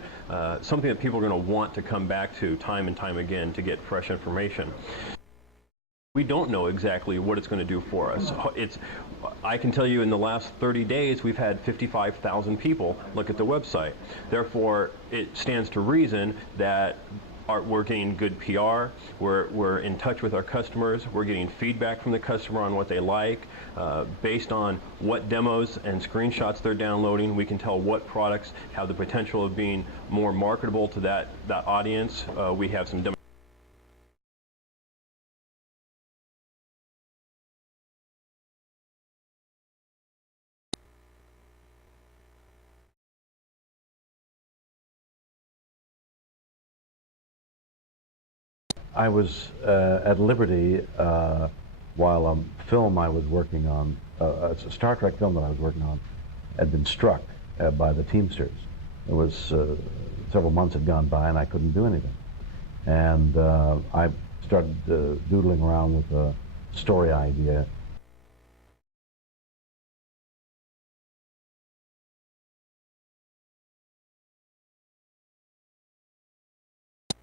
something that people are going to want to come back to time and time again to get fresh information. We don't know exactly what it's going to do for us. I can tell you in the last 30 days we've had 55,000 people look at the website. Therefore, it stands to reason that we're getting good PR, we're in touch with our customers, we're getting feedback from the customer on what they like. Based on what demos and screenshots they're downloading, we can tell what products have the potential of being more marketable to that audience. We have some demos. I was at Liberty while a film I was working on, a Star Trek film that I was working on, had been struck by the Teamsters. It was several months had gone by and I couldn't do anything. And I started doodling around with a story idea.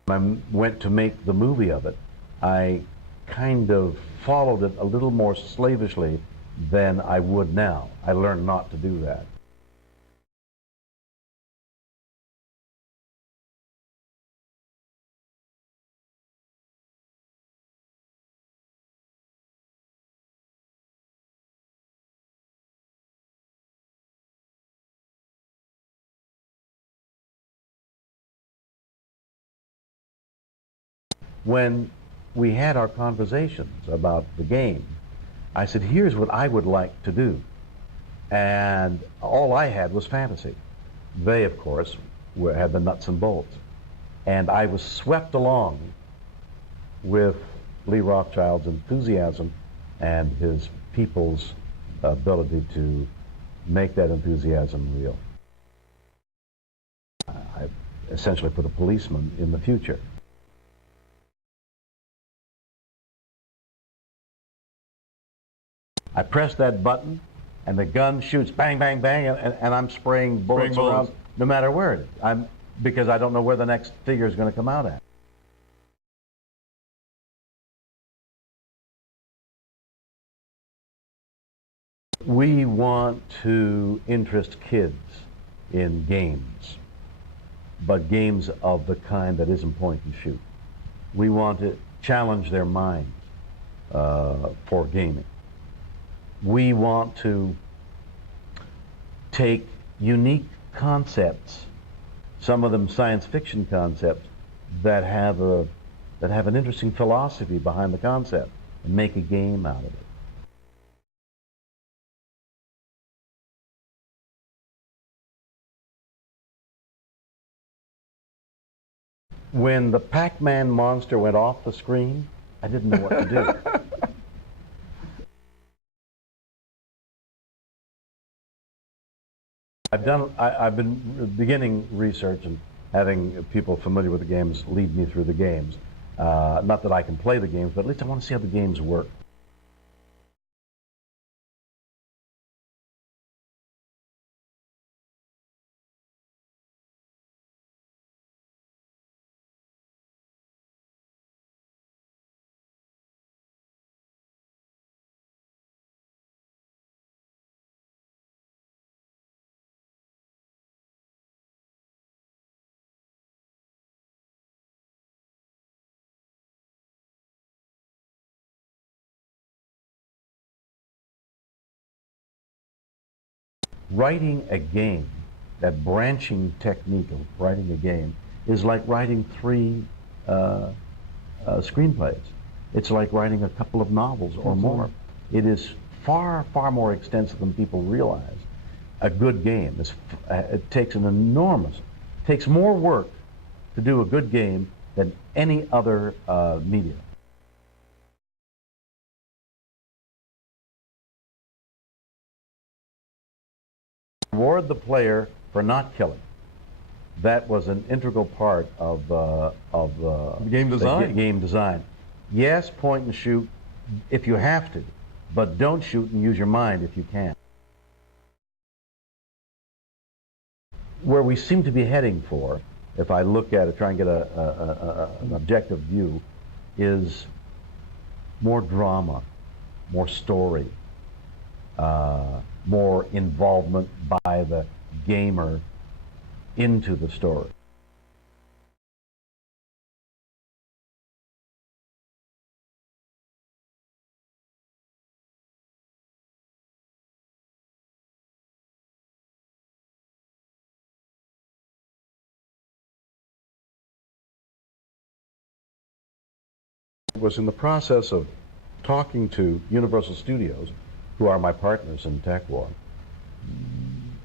I went to make the movie of it. I kind of followed it a little more slavishly than I would now. I learned not to do that. When we had our conversations about the game, I said, here's what I would like to do. And all I had was fantasy. They, of course, had the nuts and bolts. And I was swept along with Lee Rothschild's enthusiasm and his people's ability to make that enthusiasm real. essentially put a policeman in the future. I press that button, and the gun shoots bang, bang, bang, and I'm spraying bullets around no matter where it is. Because I don't know where the next figure is going to come out at. We want to interest kids in games, but games of the kind that isn't point and shoot. We want to challenge their minds for gaming. We want to take unique concepts, some of them science fiction concepts, that have an interesting philosophy behind the concept, and make a game out of it. When the Pac-Man monster went off the screen, I didn't know what to do. I've been beginning research and having people familiar with the games lead me through the games. Not that I can play the games, but at least I want to see how the games work. Writing a game, that branching technique of writing a game, is like writing 3 screenplays. It's like writing a couple of novels or more. It is far, far more extensive than people realize. A good game it takes takes more work to do a good game than any other medium. Reward the player for not killing. That was an integral part of game design. Game design. Yes, point and shoot if you have to, but don't shoot and use your mind if you can. Where we seem to be heading for, if I look at it, try and get an objective view, is more drama, more story, more involvement by the gamer into the story. I was in the process of talking to Universal Studios, who are my partners in Tech War,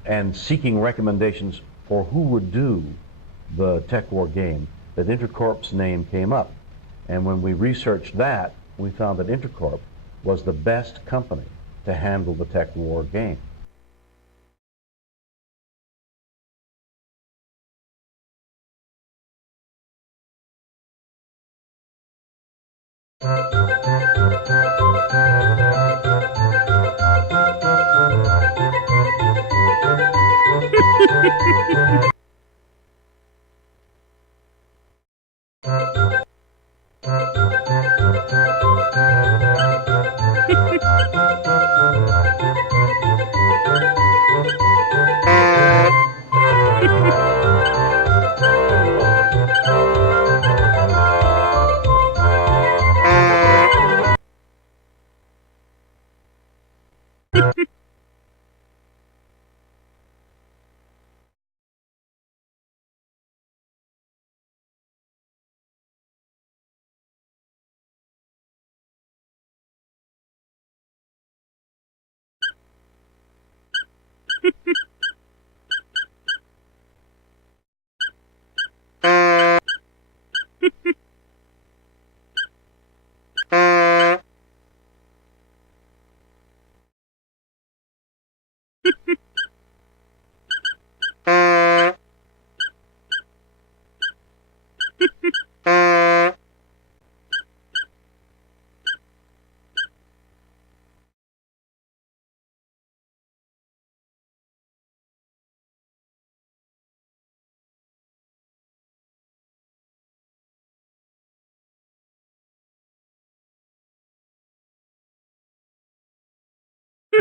and seeking recommendations for who would do the Tech War game. That Intercorp's name came up. And when we researched that, we found that Intercorp was the best company to handle the Tech War game. I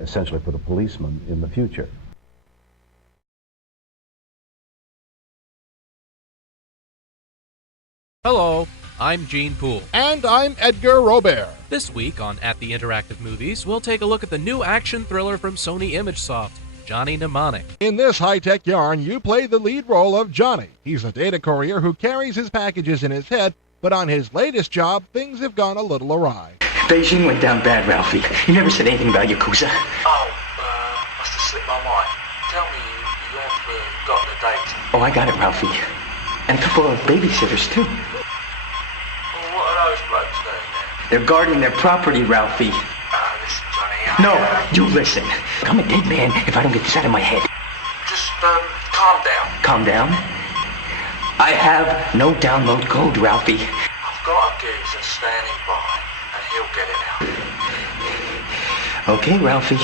essentially put a policeman in the future. Hello, I'm Gene Poole. And I'm Edgar Robert. This week on At the Interactive Movies, we'll take a look at the new action thriller from Sony ImageSoft, Johnny Mnemonic. In this high-tech yarn, you play the lead role of Johnny. He's a data courier who carries his packages in his head, but on his latest job, things have gone a little awry. Beijing went down bad, Ralphie. You never said anything about Yakuza. Oh, must have slipped my mind. Tell me you have got the date. Oh, I got it, Ralphie. And a couple of babysitters, too. Well, what are those blokes doing there? They're guarding their property, Ralphie. Listen, Johnny. No, you listen. I'm a dead man if I don't get this out of my head. Just, calm down. Calm down? I have no download code, Ralphie. I've got a geezer standing by, and he'll get it out. Okay, Ralphie.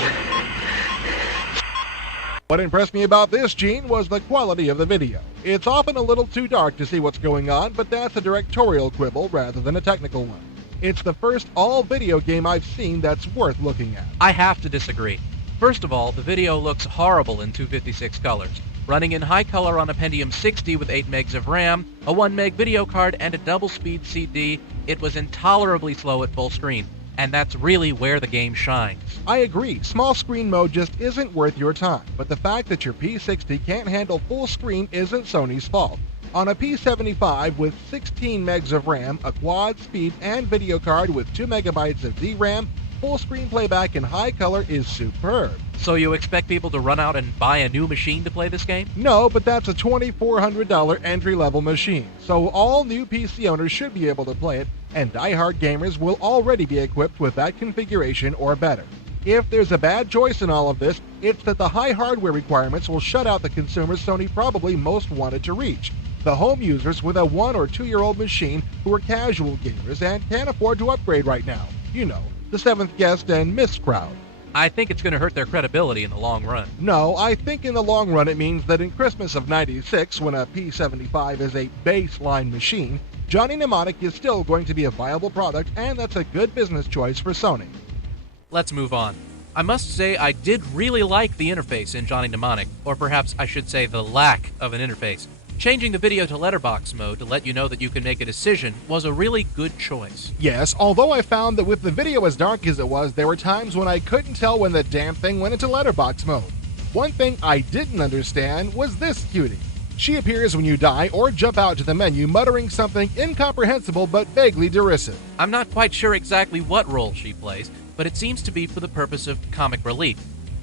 What impressed me about this, Gene, was the quality of the video. It's often a little too dark to see what's going on, but that's a directorial quibble rather than a technical one. It's the first all-video game I've seen that's worth looking at. I have to disagree. First of all, the video looks horrible in 256 colors. Running in high color on a Pentium 60 with 8 megs of RAM, a 1 meg video card, and a double-speed CD, it was intolerably slow at full screen. And that's really where the game shines. I agree, small screen mode just isn't worth your time, but the fact that your P60 can't handle full screen isn't Sony's fault. On a P75 with 16 megs of RAM, a quad speed and video card with 2 megabytes of DRAM, full screen playback in high color is superb. So you expect people to run out and buy a new machine to play this game? No, but that's a $2,400 entry-level machine, so all new PC owners should be able to play it, and die-hard gamers will already be equipped with that configuration or better. If there's a bad choice in all of this, it's that the high hardware requirements will shut out the consumers Sony probably most wanted to reach, the home users with a 1 or 2-year-old machine who are casual gamers and can't afford to upgrade right now. You know, the Seventh Guest and Mist crowd. I think it's going to hurt their credibility in the long run. No, I think in the long run it means that in Christmas of '96, when a P75 is a baseline machine, Johnny Mnemonic is still going to be a viable product, and that's a good business choice for Sony. Let's move on. I must say I did really like the interface in Johnny Mnemonic, or perhaps I should say the lack of an interface. Changing the video to letterbox mode to let you know that you can make a decision was a really good choice. Yes, although I found that with the video as dark as it was, there were times when I couldn't tell when the damn thing went into letterbox mode. One thing I didn't understand was this cutie. She appears when you die or jump out to the menu muttering something incomprehensible but vaguely derisive. I'm not quite sure exactly what role she plays, but it seems to be for the purpose of comic relief.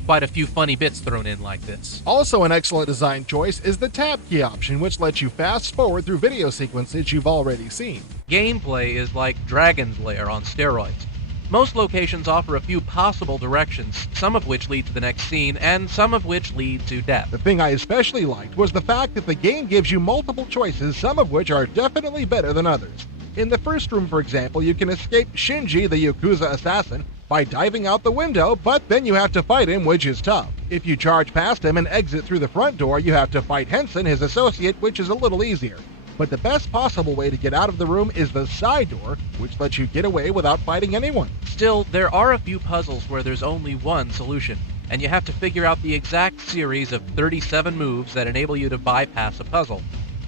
Quite a few funny bits thrown in like this. Also an excellent design choice is the tab key option, which lets you fast forward through video sequences you've already seen. Gameplay is like Dragon's Lair on steroids. Most locations offer a few possible directions, some of which lead to the next scene, and some of which lead to death. The thing I especially liked was the fact that the game gives you multiple choices, some of which are definitely better than others. In the first room, for example, you can escape Shinji, the Yakuza assassin, by diving out the window, but then you have to fight him, which is tough. If you charge past him and exit through the front door, you have to fight Henson, his associate, which is a little easier. But the best possible way to get out of the room is the side door, which lets you get away without fighting anyone. Still, there are a few puzzles where there's only one solution, and you have to figure out the exact series of 37 moves that enable you to bypass a puzzle.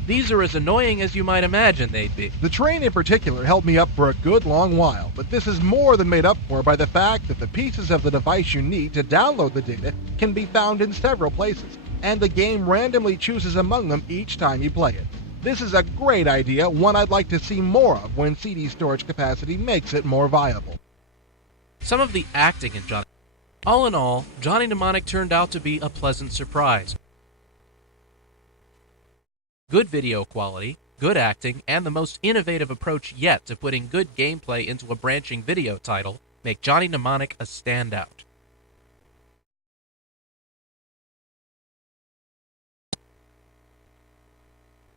These are as annoying as you might imagine they'd be. The train in particular held me up for a good long while, but this is more than made up for by the fact that the pieces of the device you need to download the data can be found in several places, and the game randomly chooses among them each time you play it. This is a great idea, one I'd like to see more of when CD storage capacity makes it more viable. Some of the acting in Johnny... All in all, Johnny Mnemonic turned out to be a pleasant surprise. Good video quality, good acting, and the most innovative approach yet to putting good gameplay into a branching video title make Johnny Mnemonic a standout.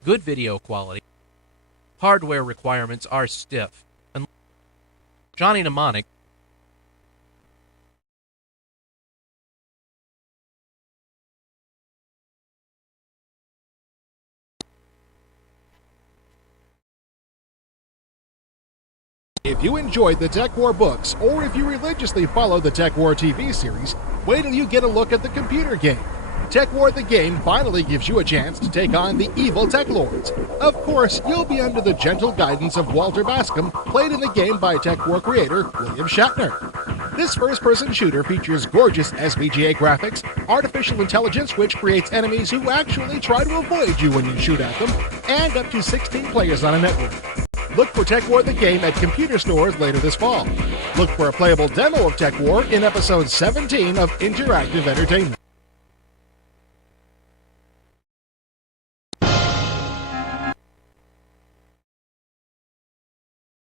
Good video quality. Hardware requirements are stiff. And Johnny Mnemonic If you enjoyed the Tech War books, or if you religiously follow the Tech War TV series, wait till you get a look at the computer game. Tech War the game finally gives you a chance to take on the evil tech lords. Of course, you'll be under the gentle guidance of Walter Bascom, played in the game by Tech War creator William Shatner. This first-person shooter features gorgeous SVGA graphics, artificial intelligence which creates enemies who actually try to avoid you when you shoot at them, and up to 16 players on a network. Look for Tech War the game at computer stores later this fall. Look for a playable demo of Tech War in episode 17 of Interactive Entertainment.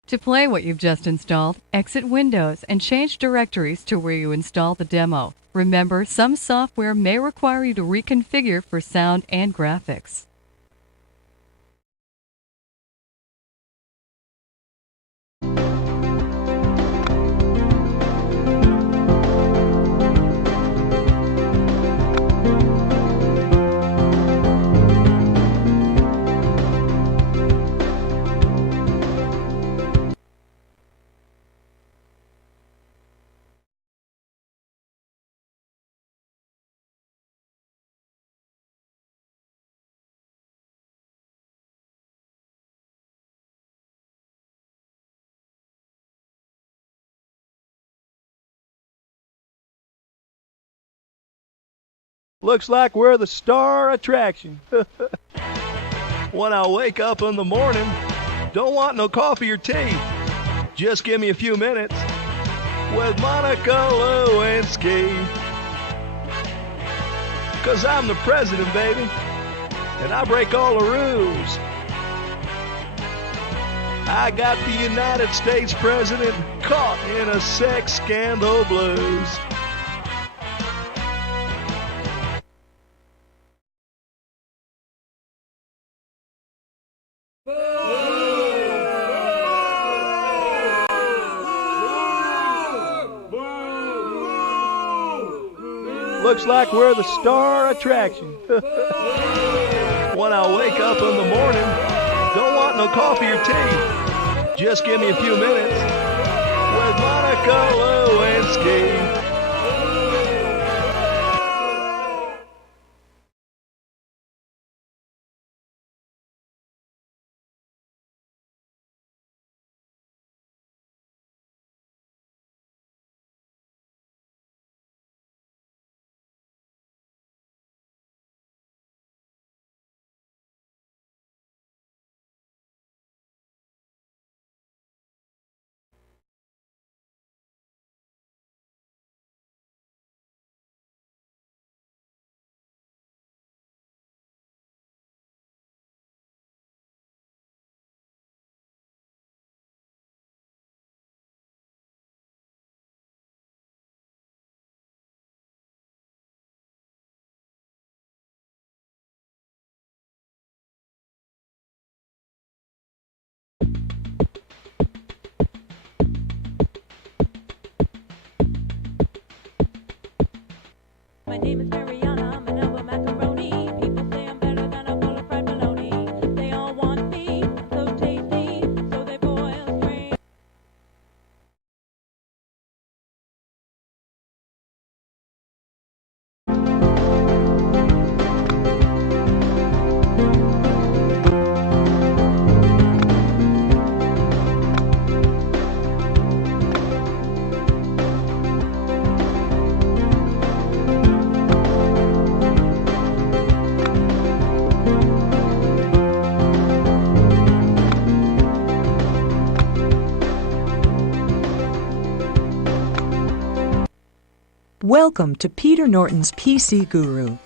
To play what you've just installed, exit Windows and change directories to where you install the demo. Remember, some software may require you to reconfigure for sound and graphics. Looks like we're the star attraction. When I wake up in the morning, don't want no coffee or tea. Just give me a few minutes with Monica Lewinsky. 'Cause I'm the president, baby, and I break all the rules. I got the United States president caught in a sex scandal blues. Looks like we're the star attraction. When I wake up in the morning, don't want no coffee or tea. Just give me a few minutes with Monica Lewinsky. My name is Mariana, I'm an elbow macaroni. People say I'm better than a bowl of fried bologna. They all want me, I'm so tasty, so they boil, strain. Welcome to Peter Norton's PC Guru.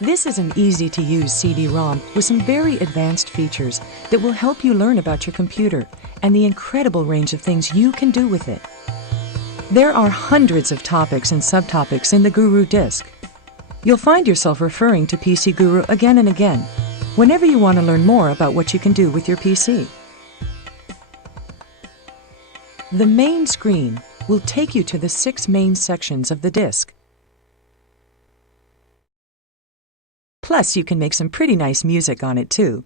This is an easy-to-use CD-ROM with some very advanced features that will help you learn about your computer and the incredible range of things you can do with it. There are hundreds of topics and subtopics in the Guru disk. You'll find yourself referring to PC Guru again and again, whenever you want to learn more about what you can do with your PC. The main screen will take you to the 6 main sections of the disk. Plus, you can make some pretty nice music on it too.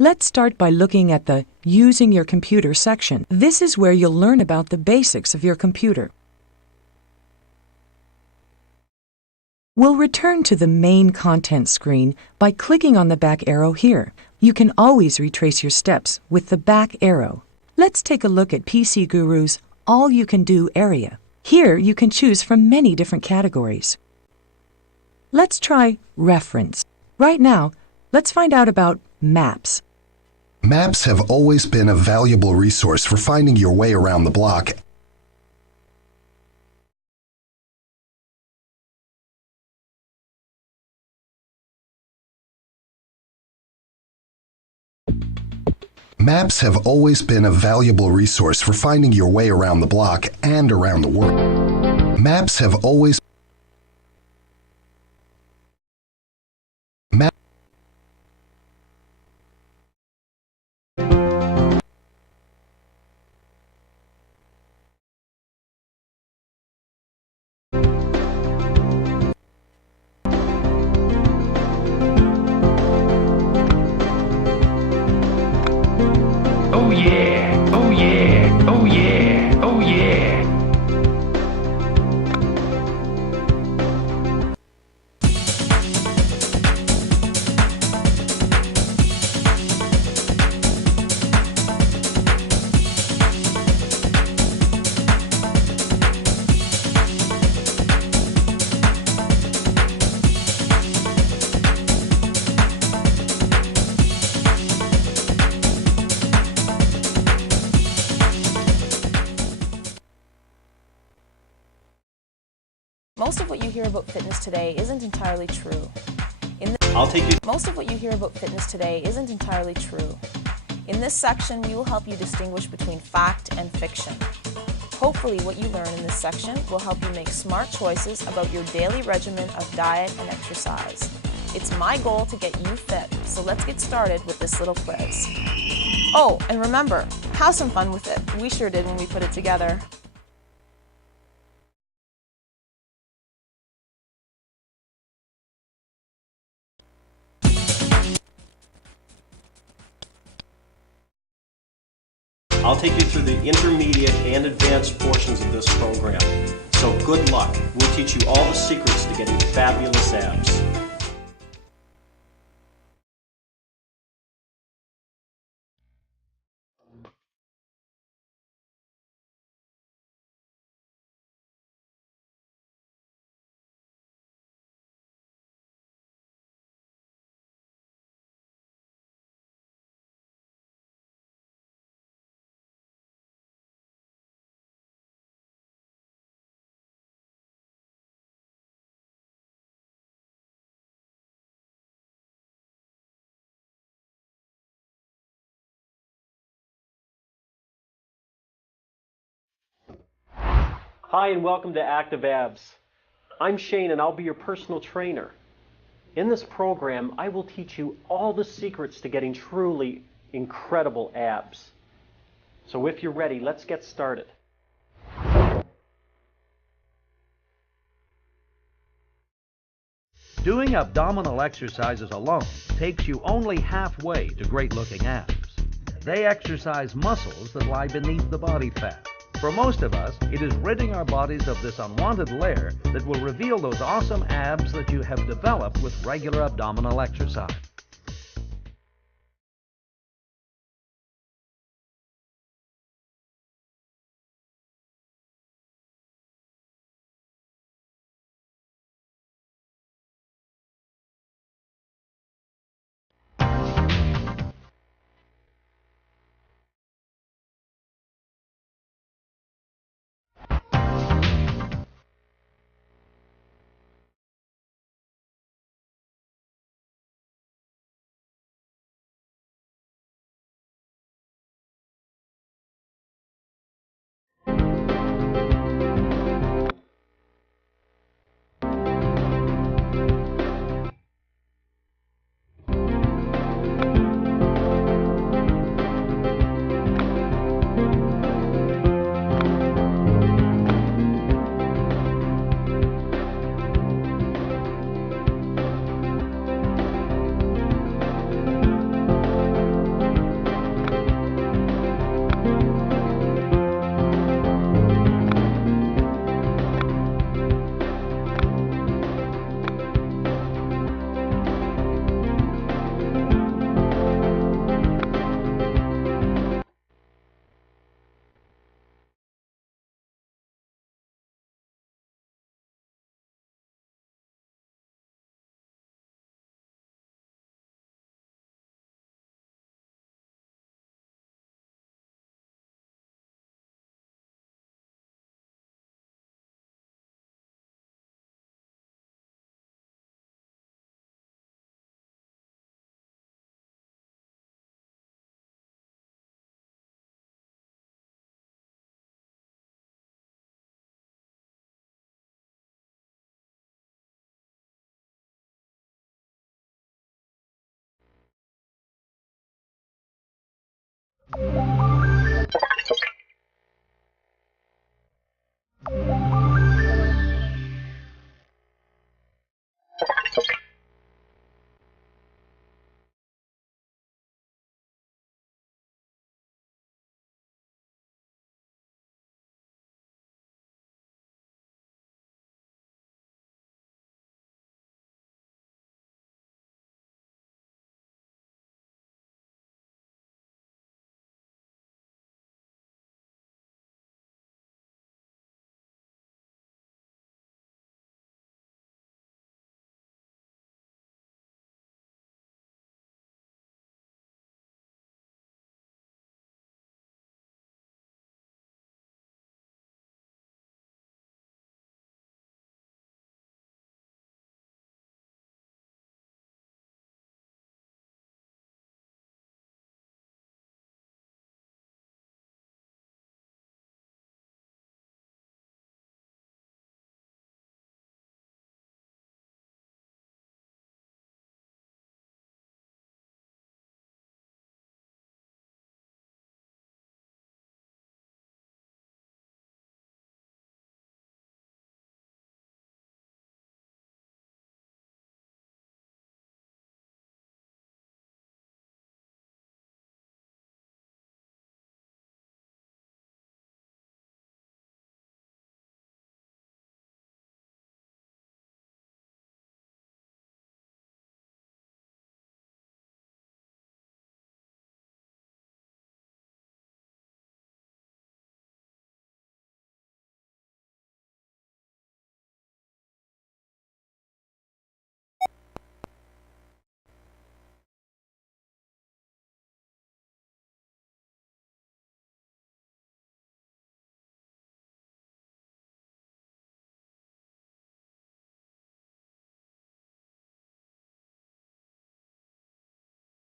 Let's start by looking at the Using Your Computer section. This is where you'll learn about the basics of your computer. We'll return to the main content screen by clicking on the back arrow here. You can always retrace your steps with the back arrow. Let's take a look at PC Guru's All You Can Do area. Here you can choose from many different categories. Let's try Reference. Right now, let's find out about Maps. Maps have always been a valuable resource for finding your way around the block. Maps have always been a valuable resource for finding your way around the block and around the world. Maps have always Oh yeah, oh yeah, oh yeah, oh yeah. Most of what you hear about fitness today isn't entirely true. Most of what you hear about fitness today isn't entirely true. In this section, we will help you distinguish between fact and fiction. Hopefully, what you learn in this section will help you make smart choices about your daily regimen of diet and exercise. It's my goal to get you fit, so let's get started with this little quiz. Oh, and remember, have some fun with it. We sure did when we put it together. I'll take you through the intermediate and advanced portions of this program. So good luck. We'll teach you all the secrets to getting fabulous abs. Hi and welcome to Active Abs. I'm Shane and I'll be your personal trainer. In this program, I will teach you all the secrets to getting truly incredible abs. So if you're ready, let's get started. Doing abdominal exercises alone takes you only halfway to great-looking abs. They exercise muscles that lie beneath the body fat. For most of us, it is ridding our bodies of this unwanted layer that will reveal those awesome abs that you have developed with regular abdominal exercise.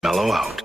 Mellow out.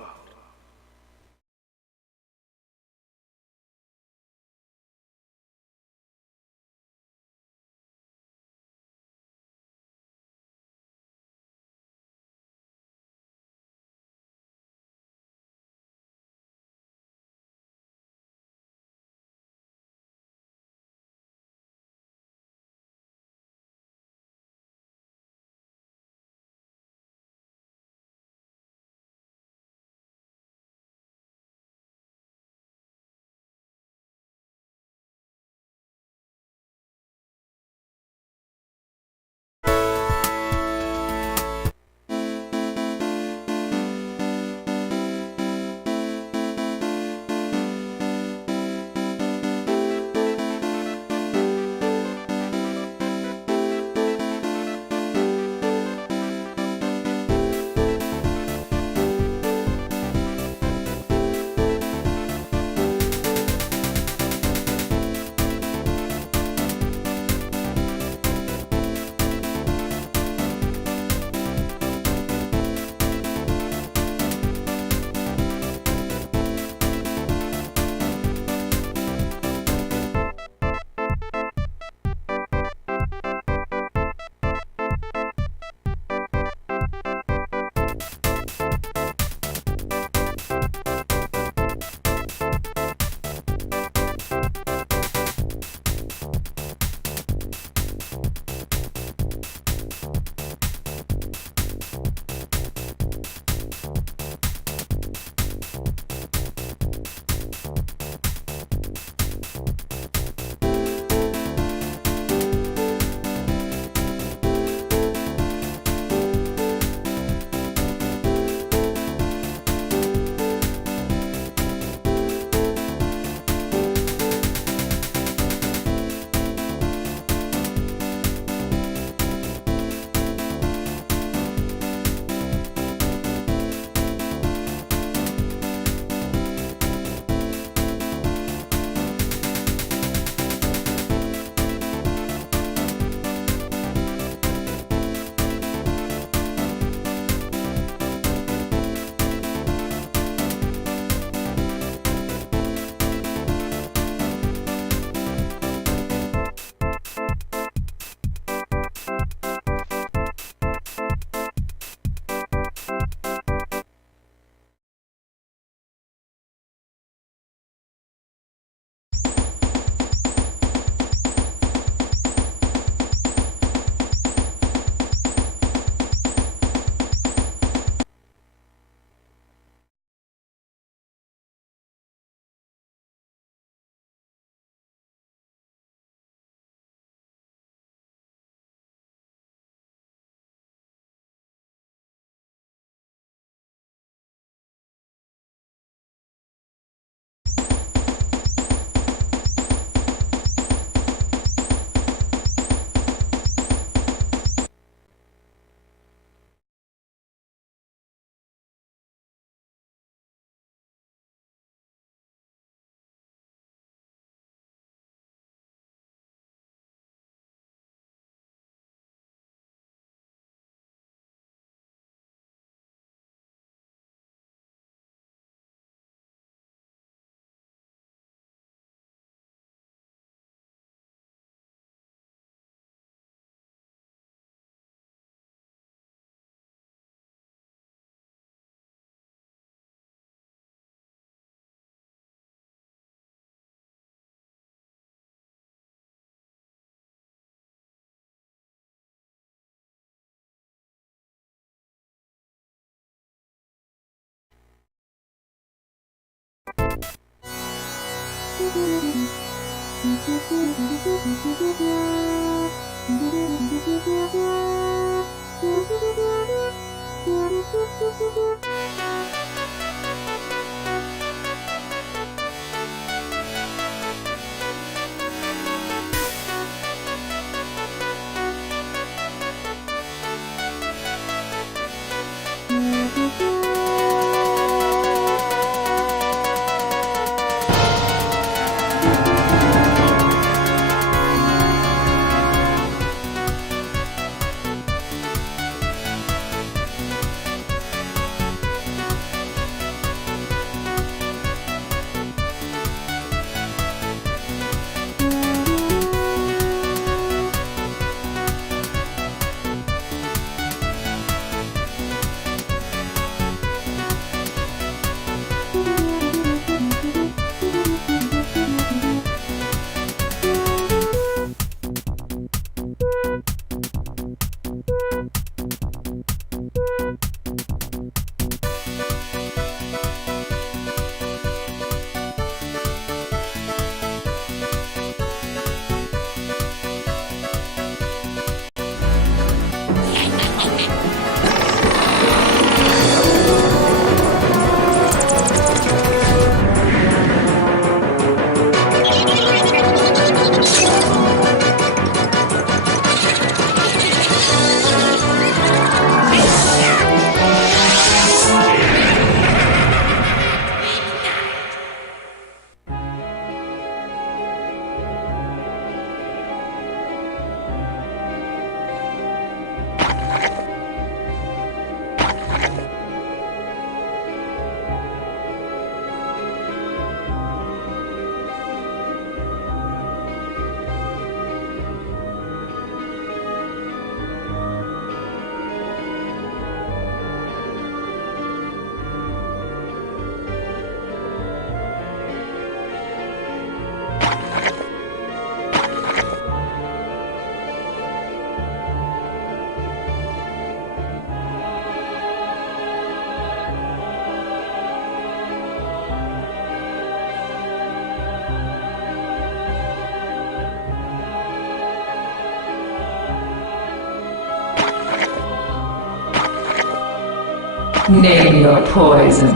Name your poison.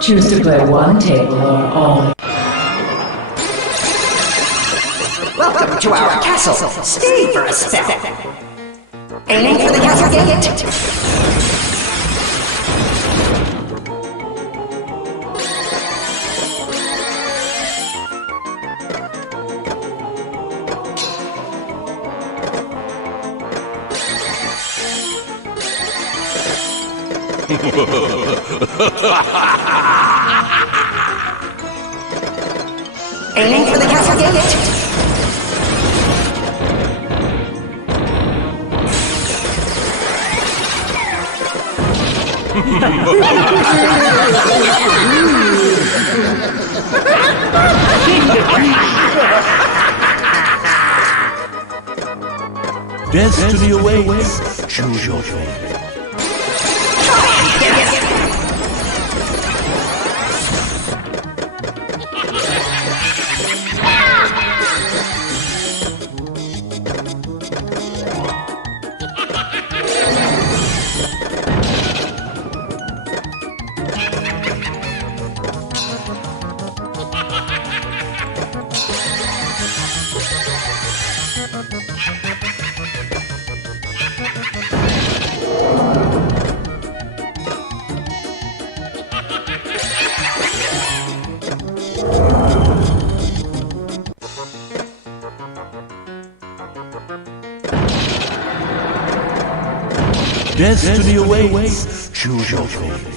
Choose to play one table or all. Welcome to our castle. Stay for a spell. Aiming for the castle gate. Aiming for the castle gate. Destiny awaits. Choose your fate. Destiny awaits. Choose your fate.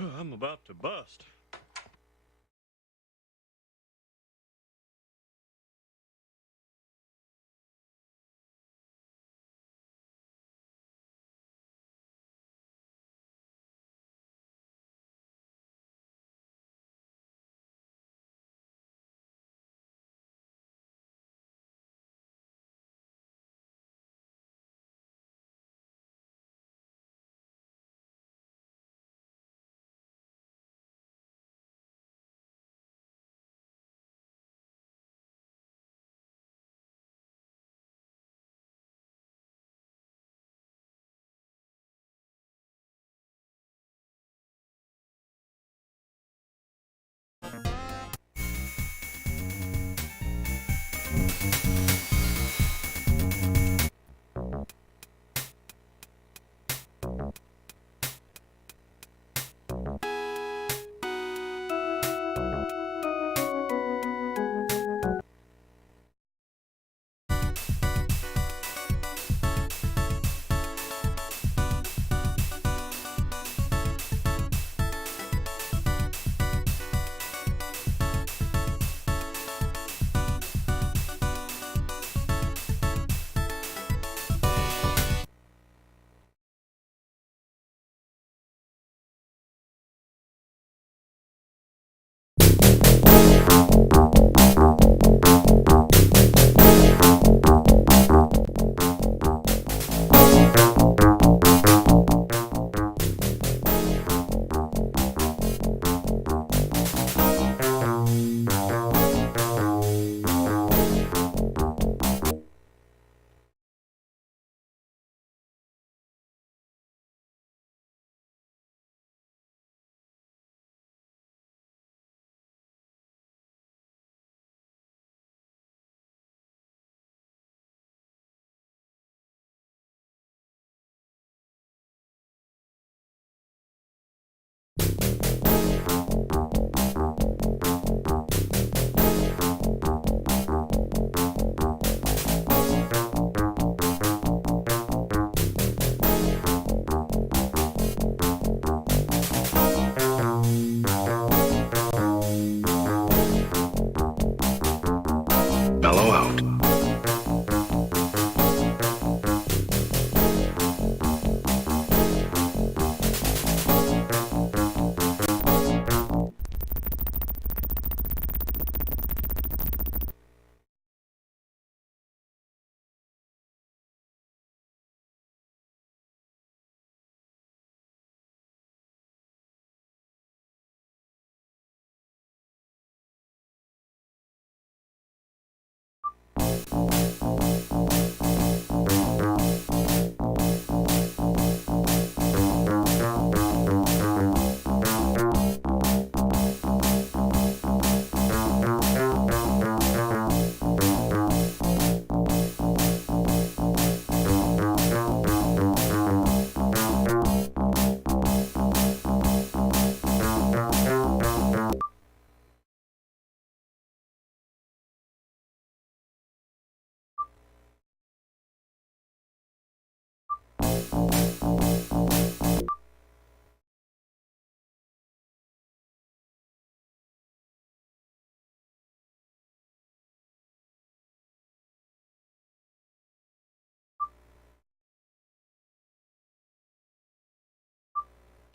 I'm about to bust.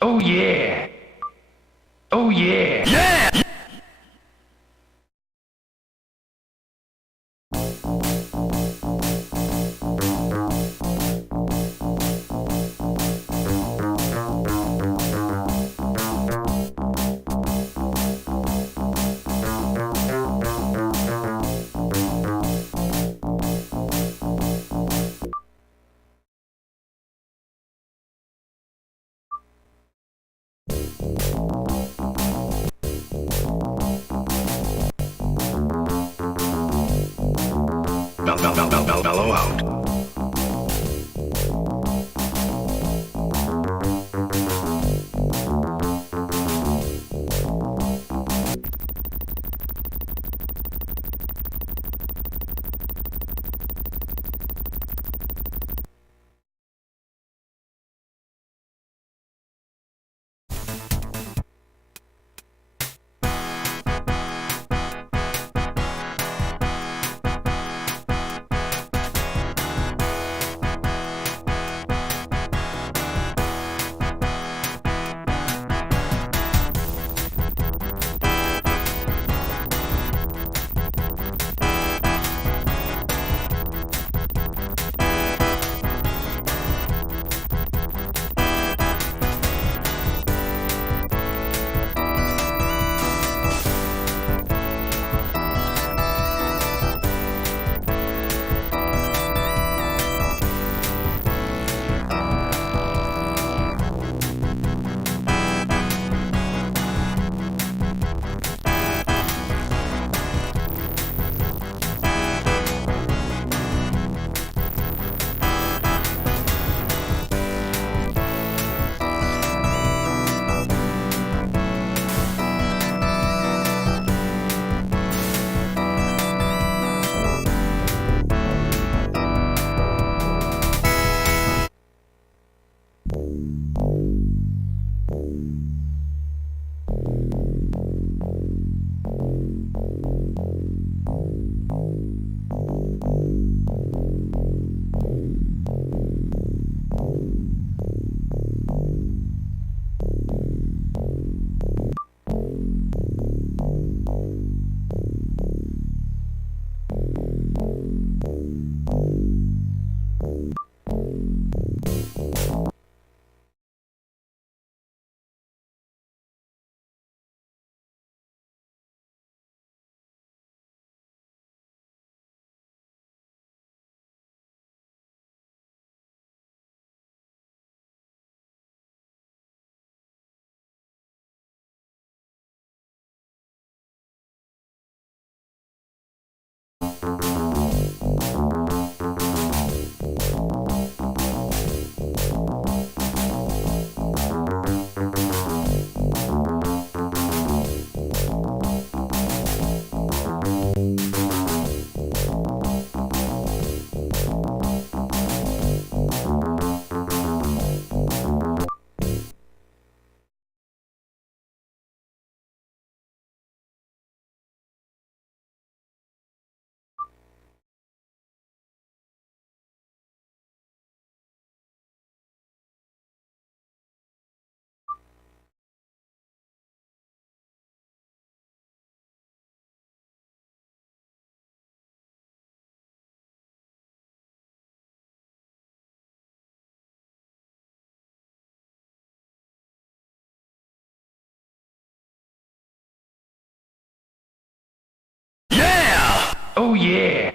Oh yeah. Oh yeah. Yeah! Mellow out. Oh yeah!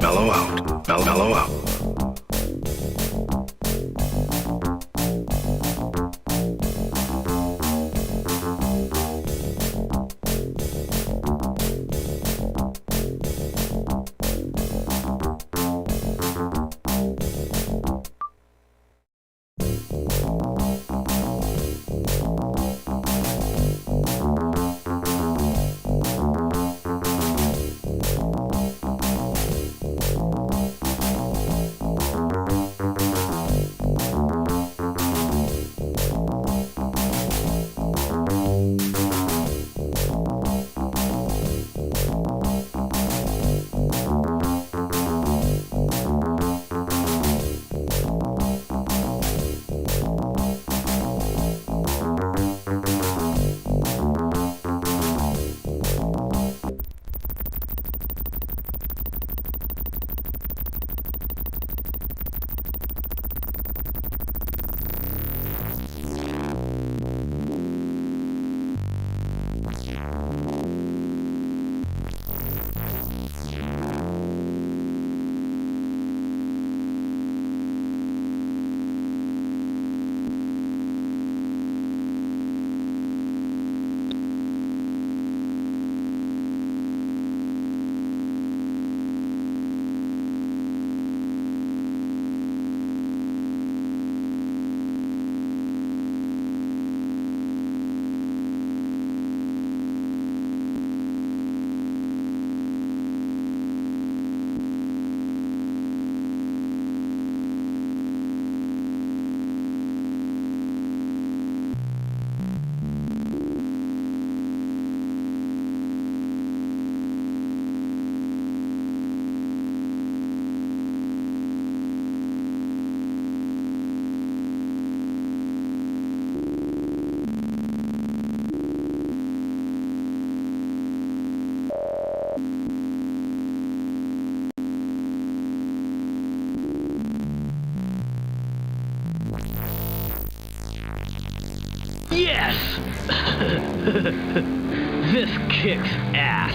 Mellow out. Mellow out. This kicks ass.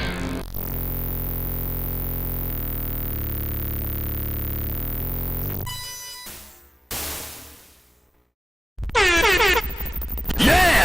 Yeah!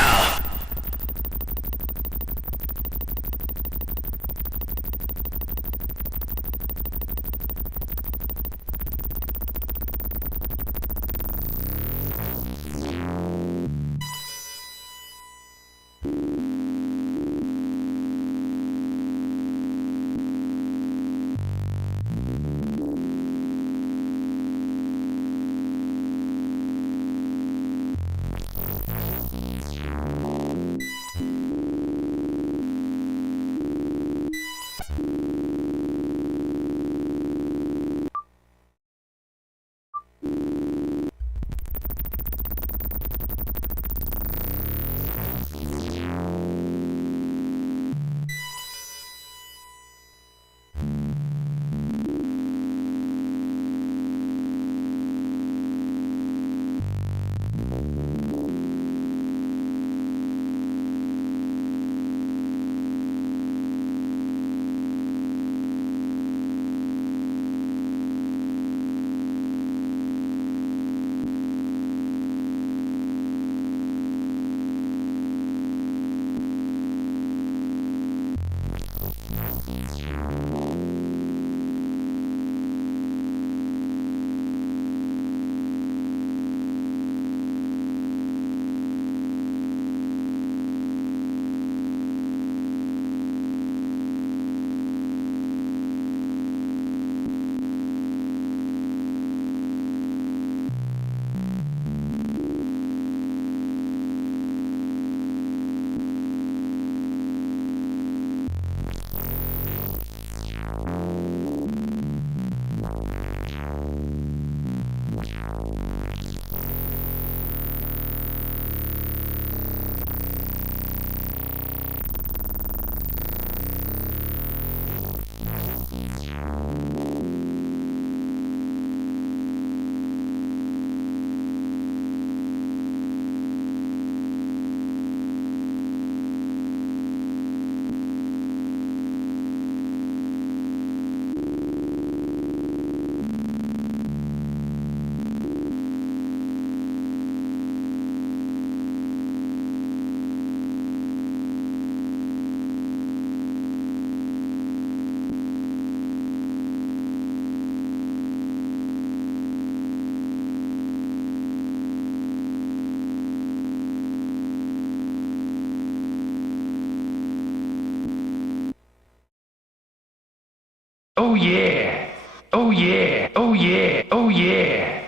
Oh yeah. Oh yeah. Oh yeah. Oh yeah.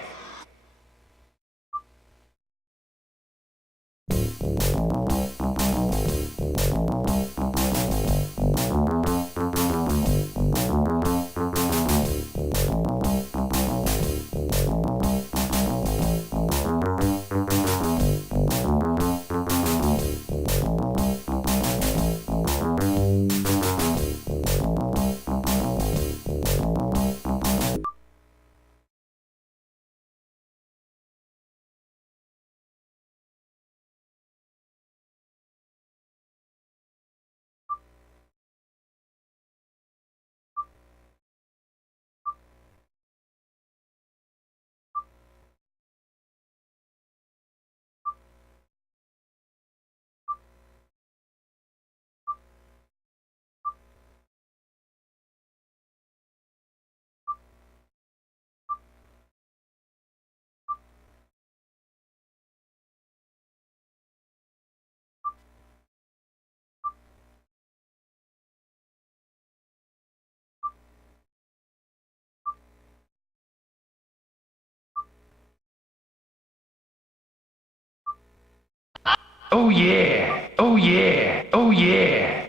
Oh yeah. Oh yeah. Oh yeah.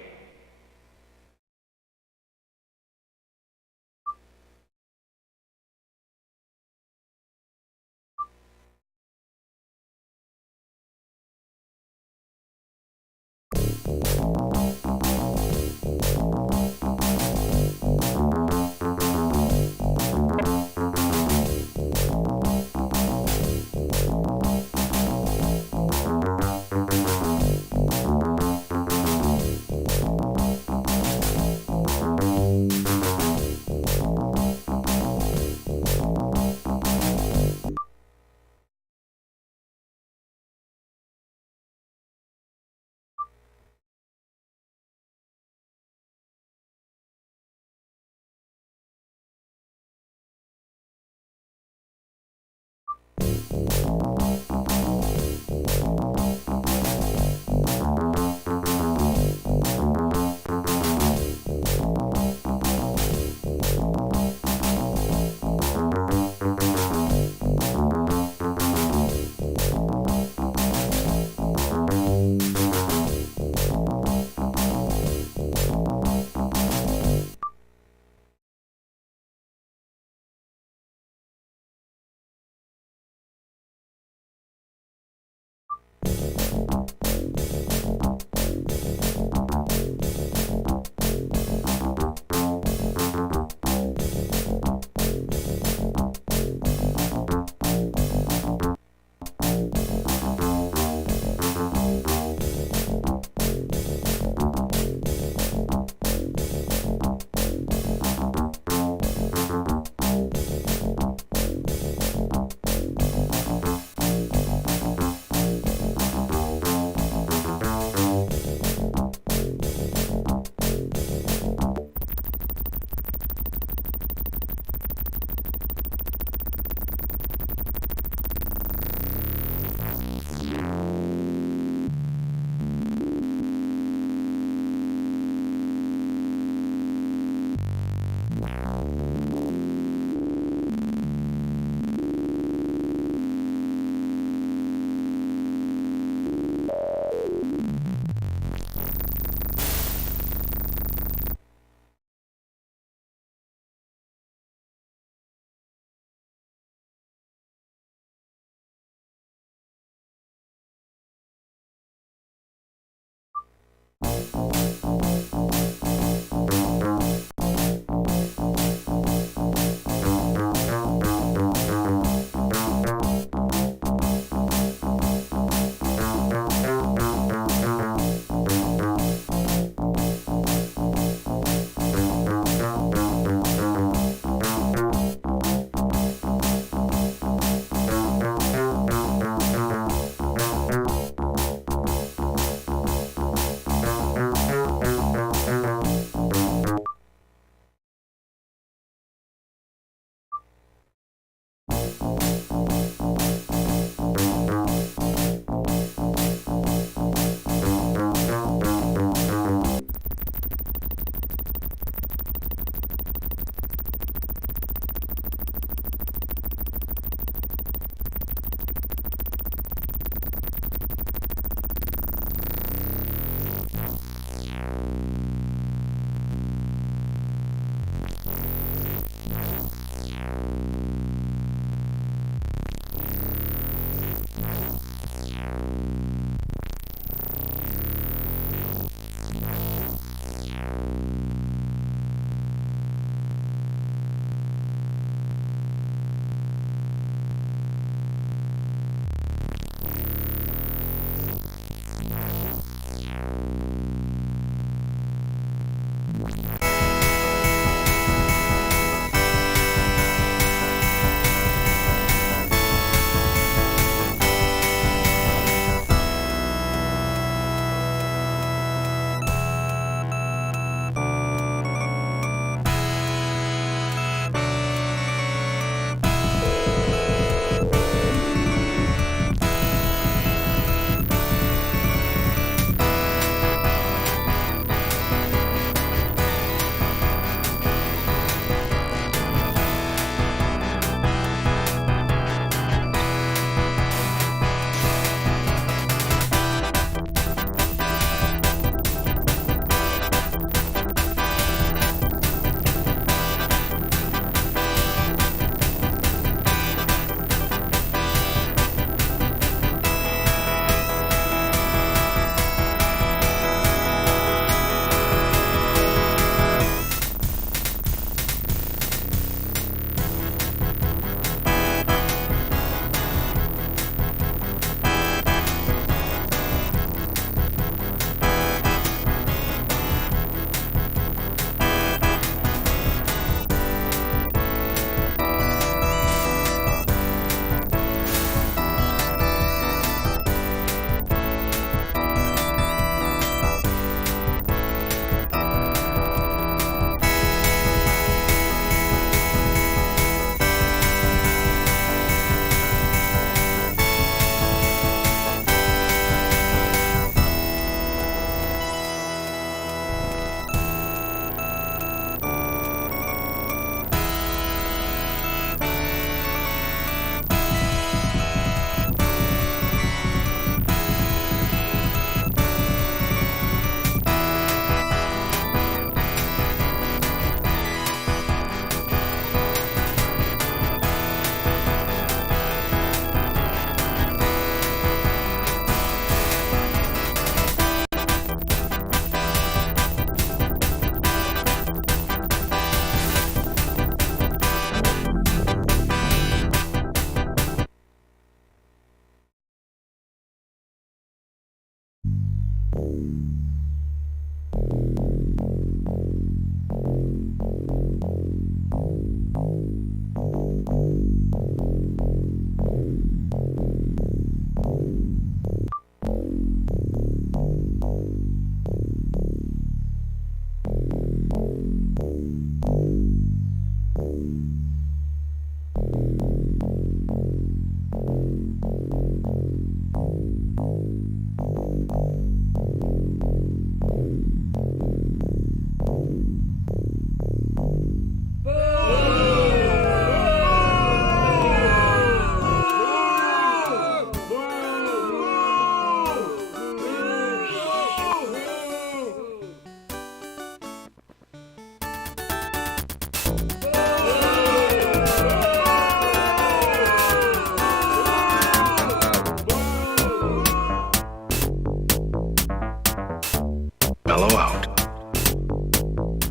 Mellow out.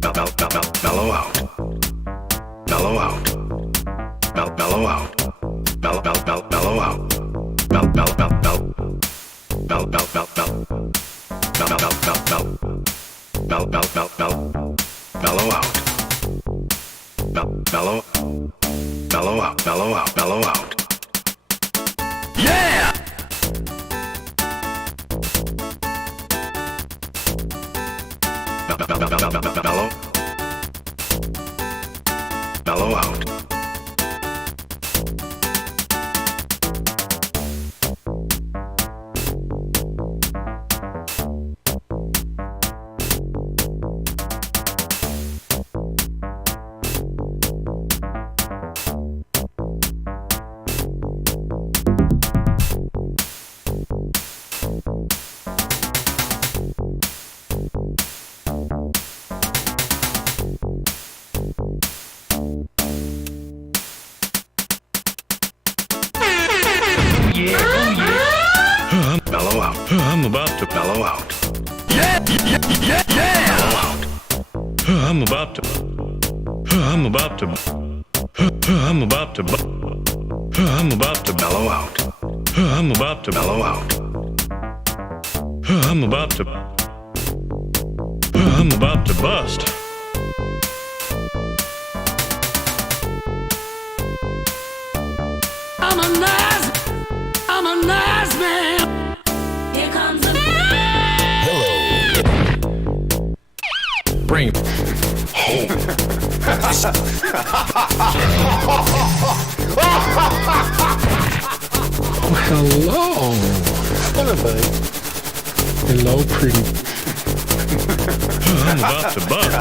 Mellow out. Mellow out. Mellow out. Mellow out. Mellow out. Mellow out. Yeah! Mellow out. Mellow out. I'm about to mellow out. Yeah! Mellow out. I'm about to mellow out. I'm about to mellow out. I'm about to bust. I'm a nice man. Here comes a Hello. Bring it home. Oh, hello. Hello, buddy. Hello, pretty. I'm about to bust.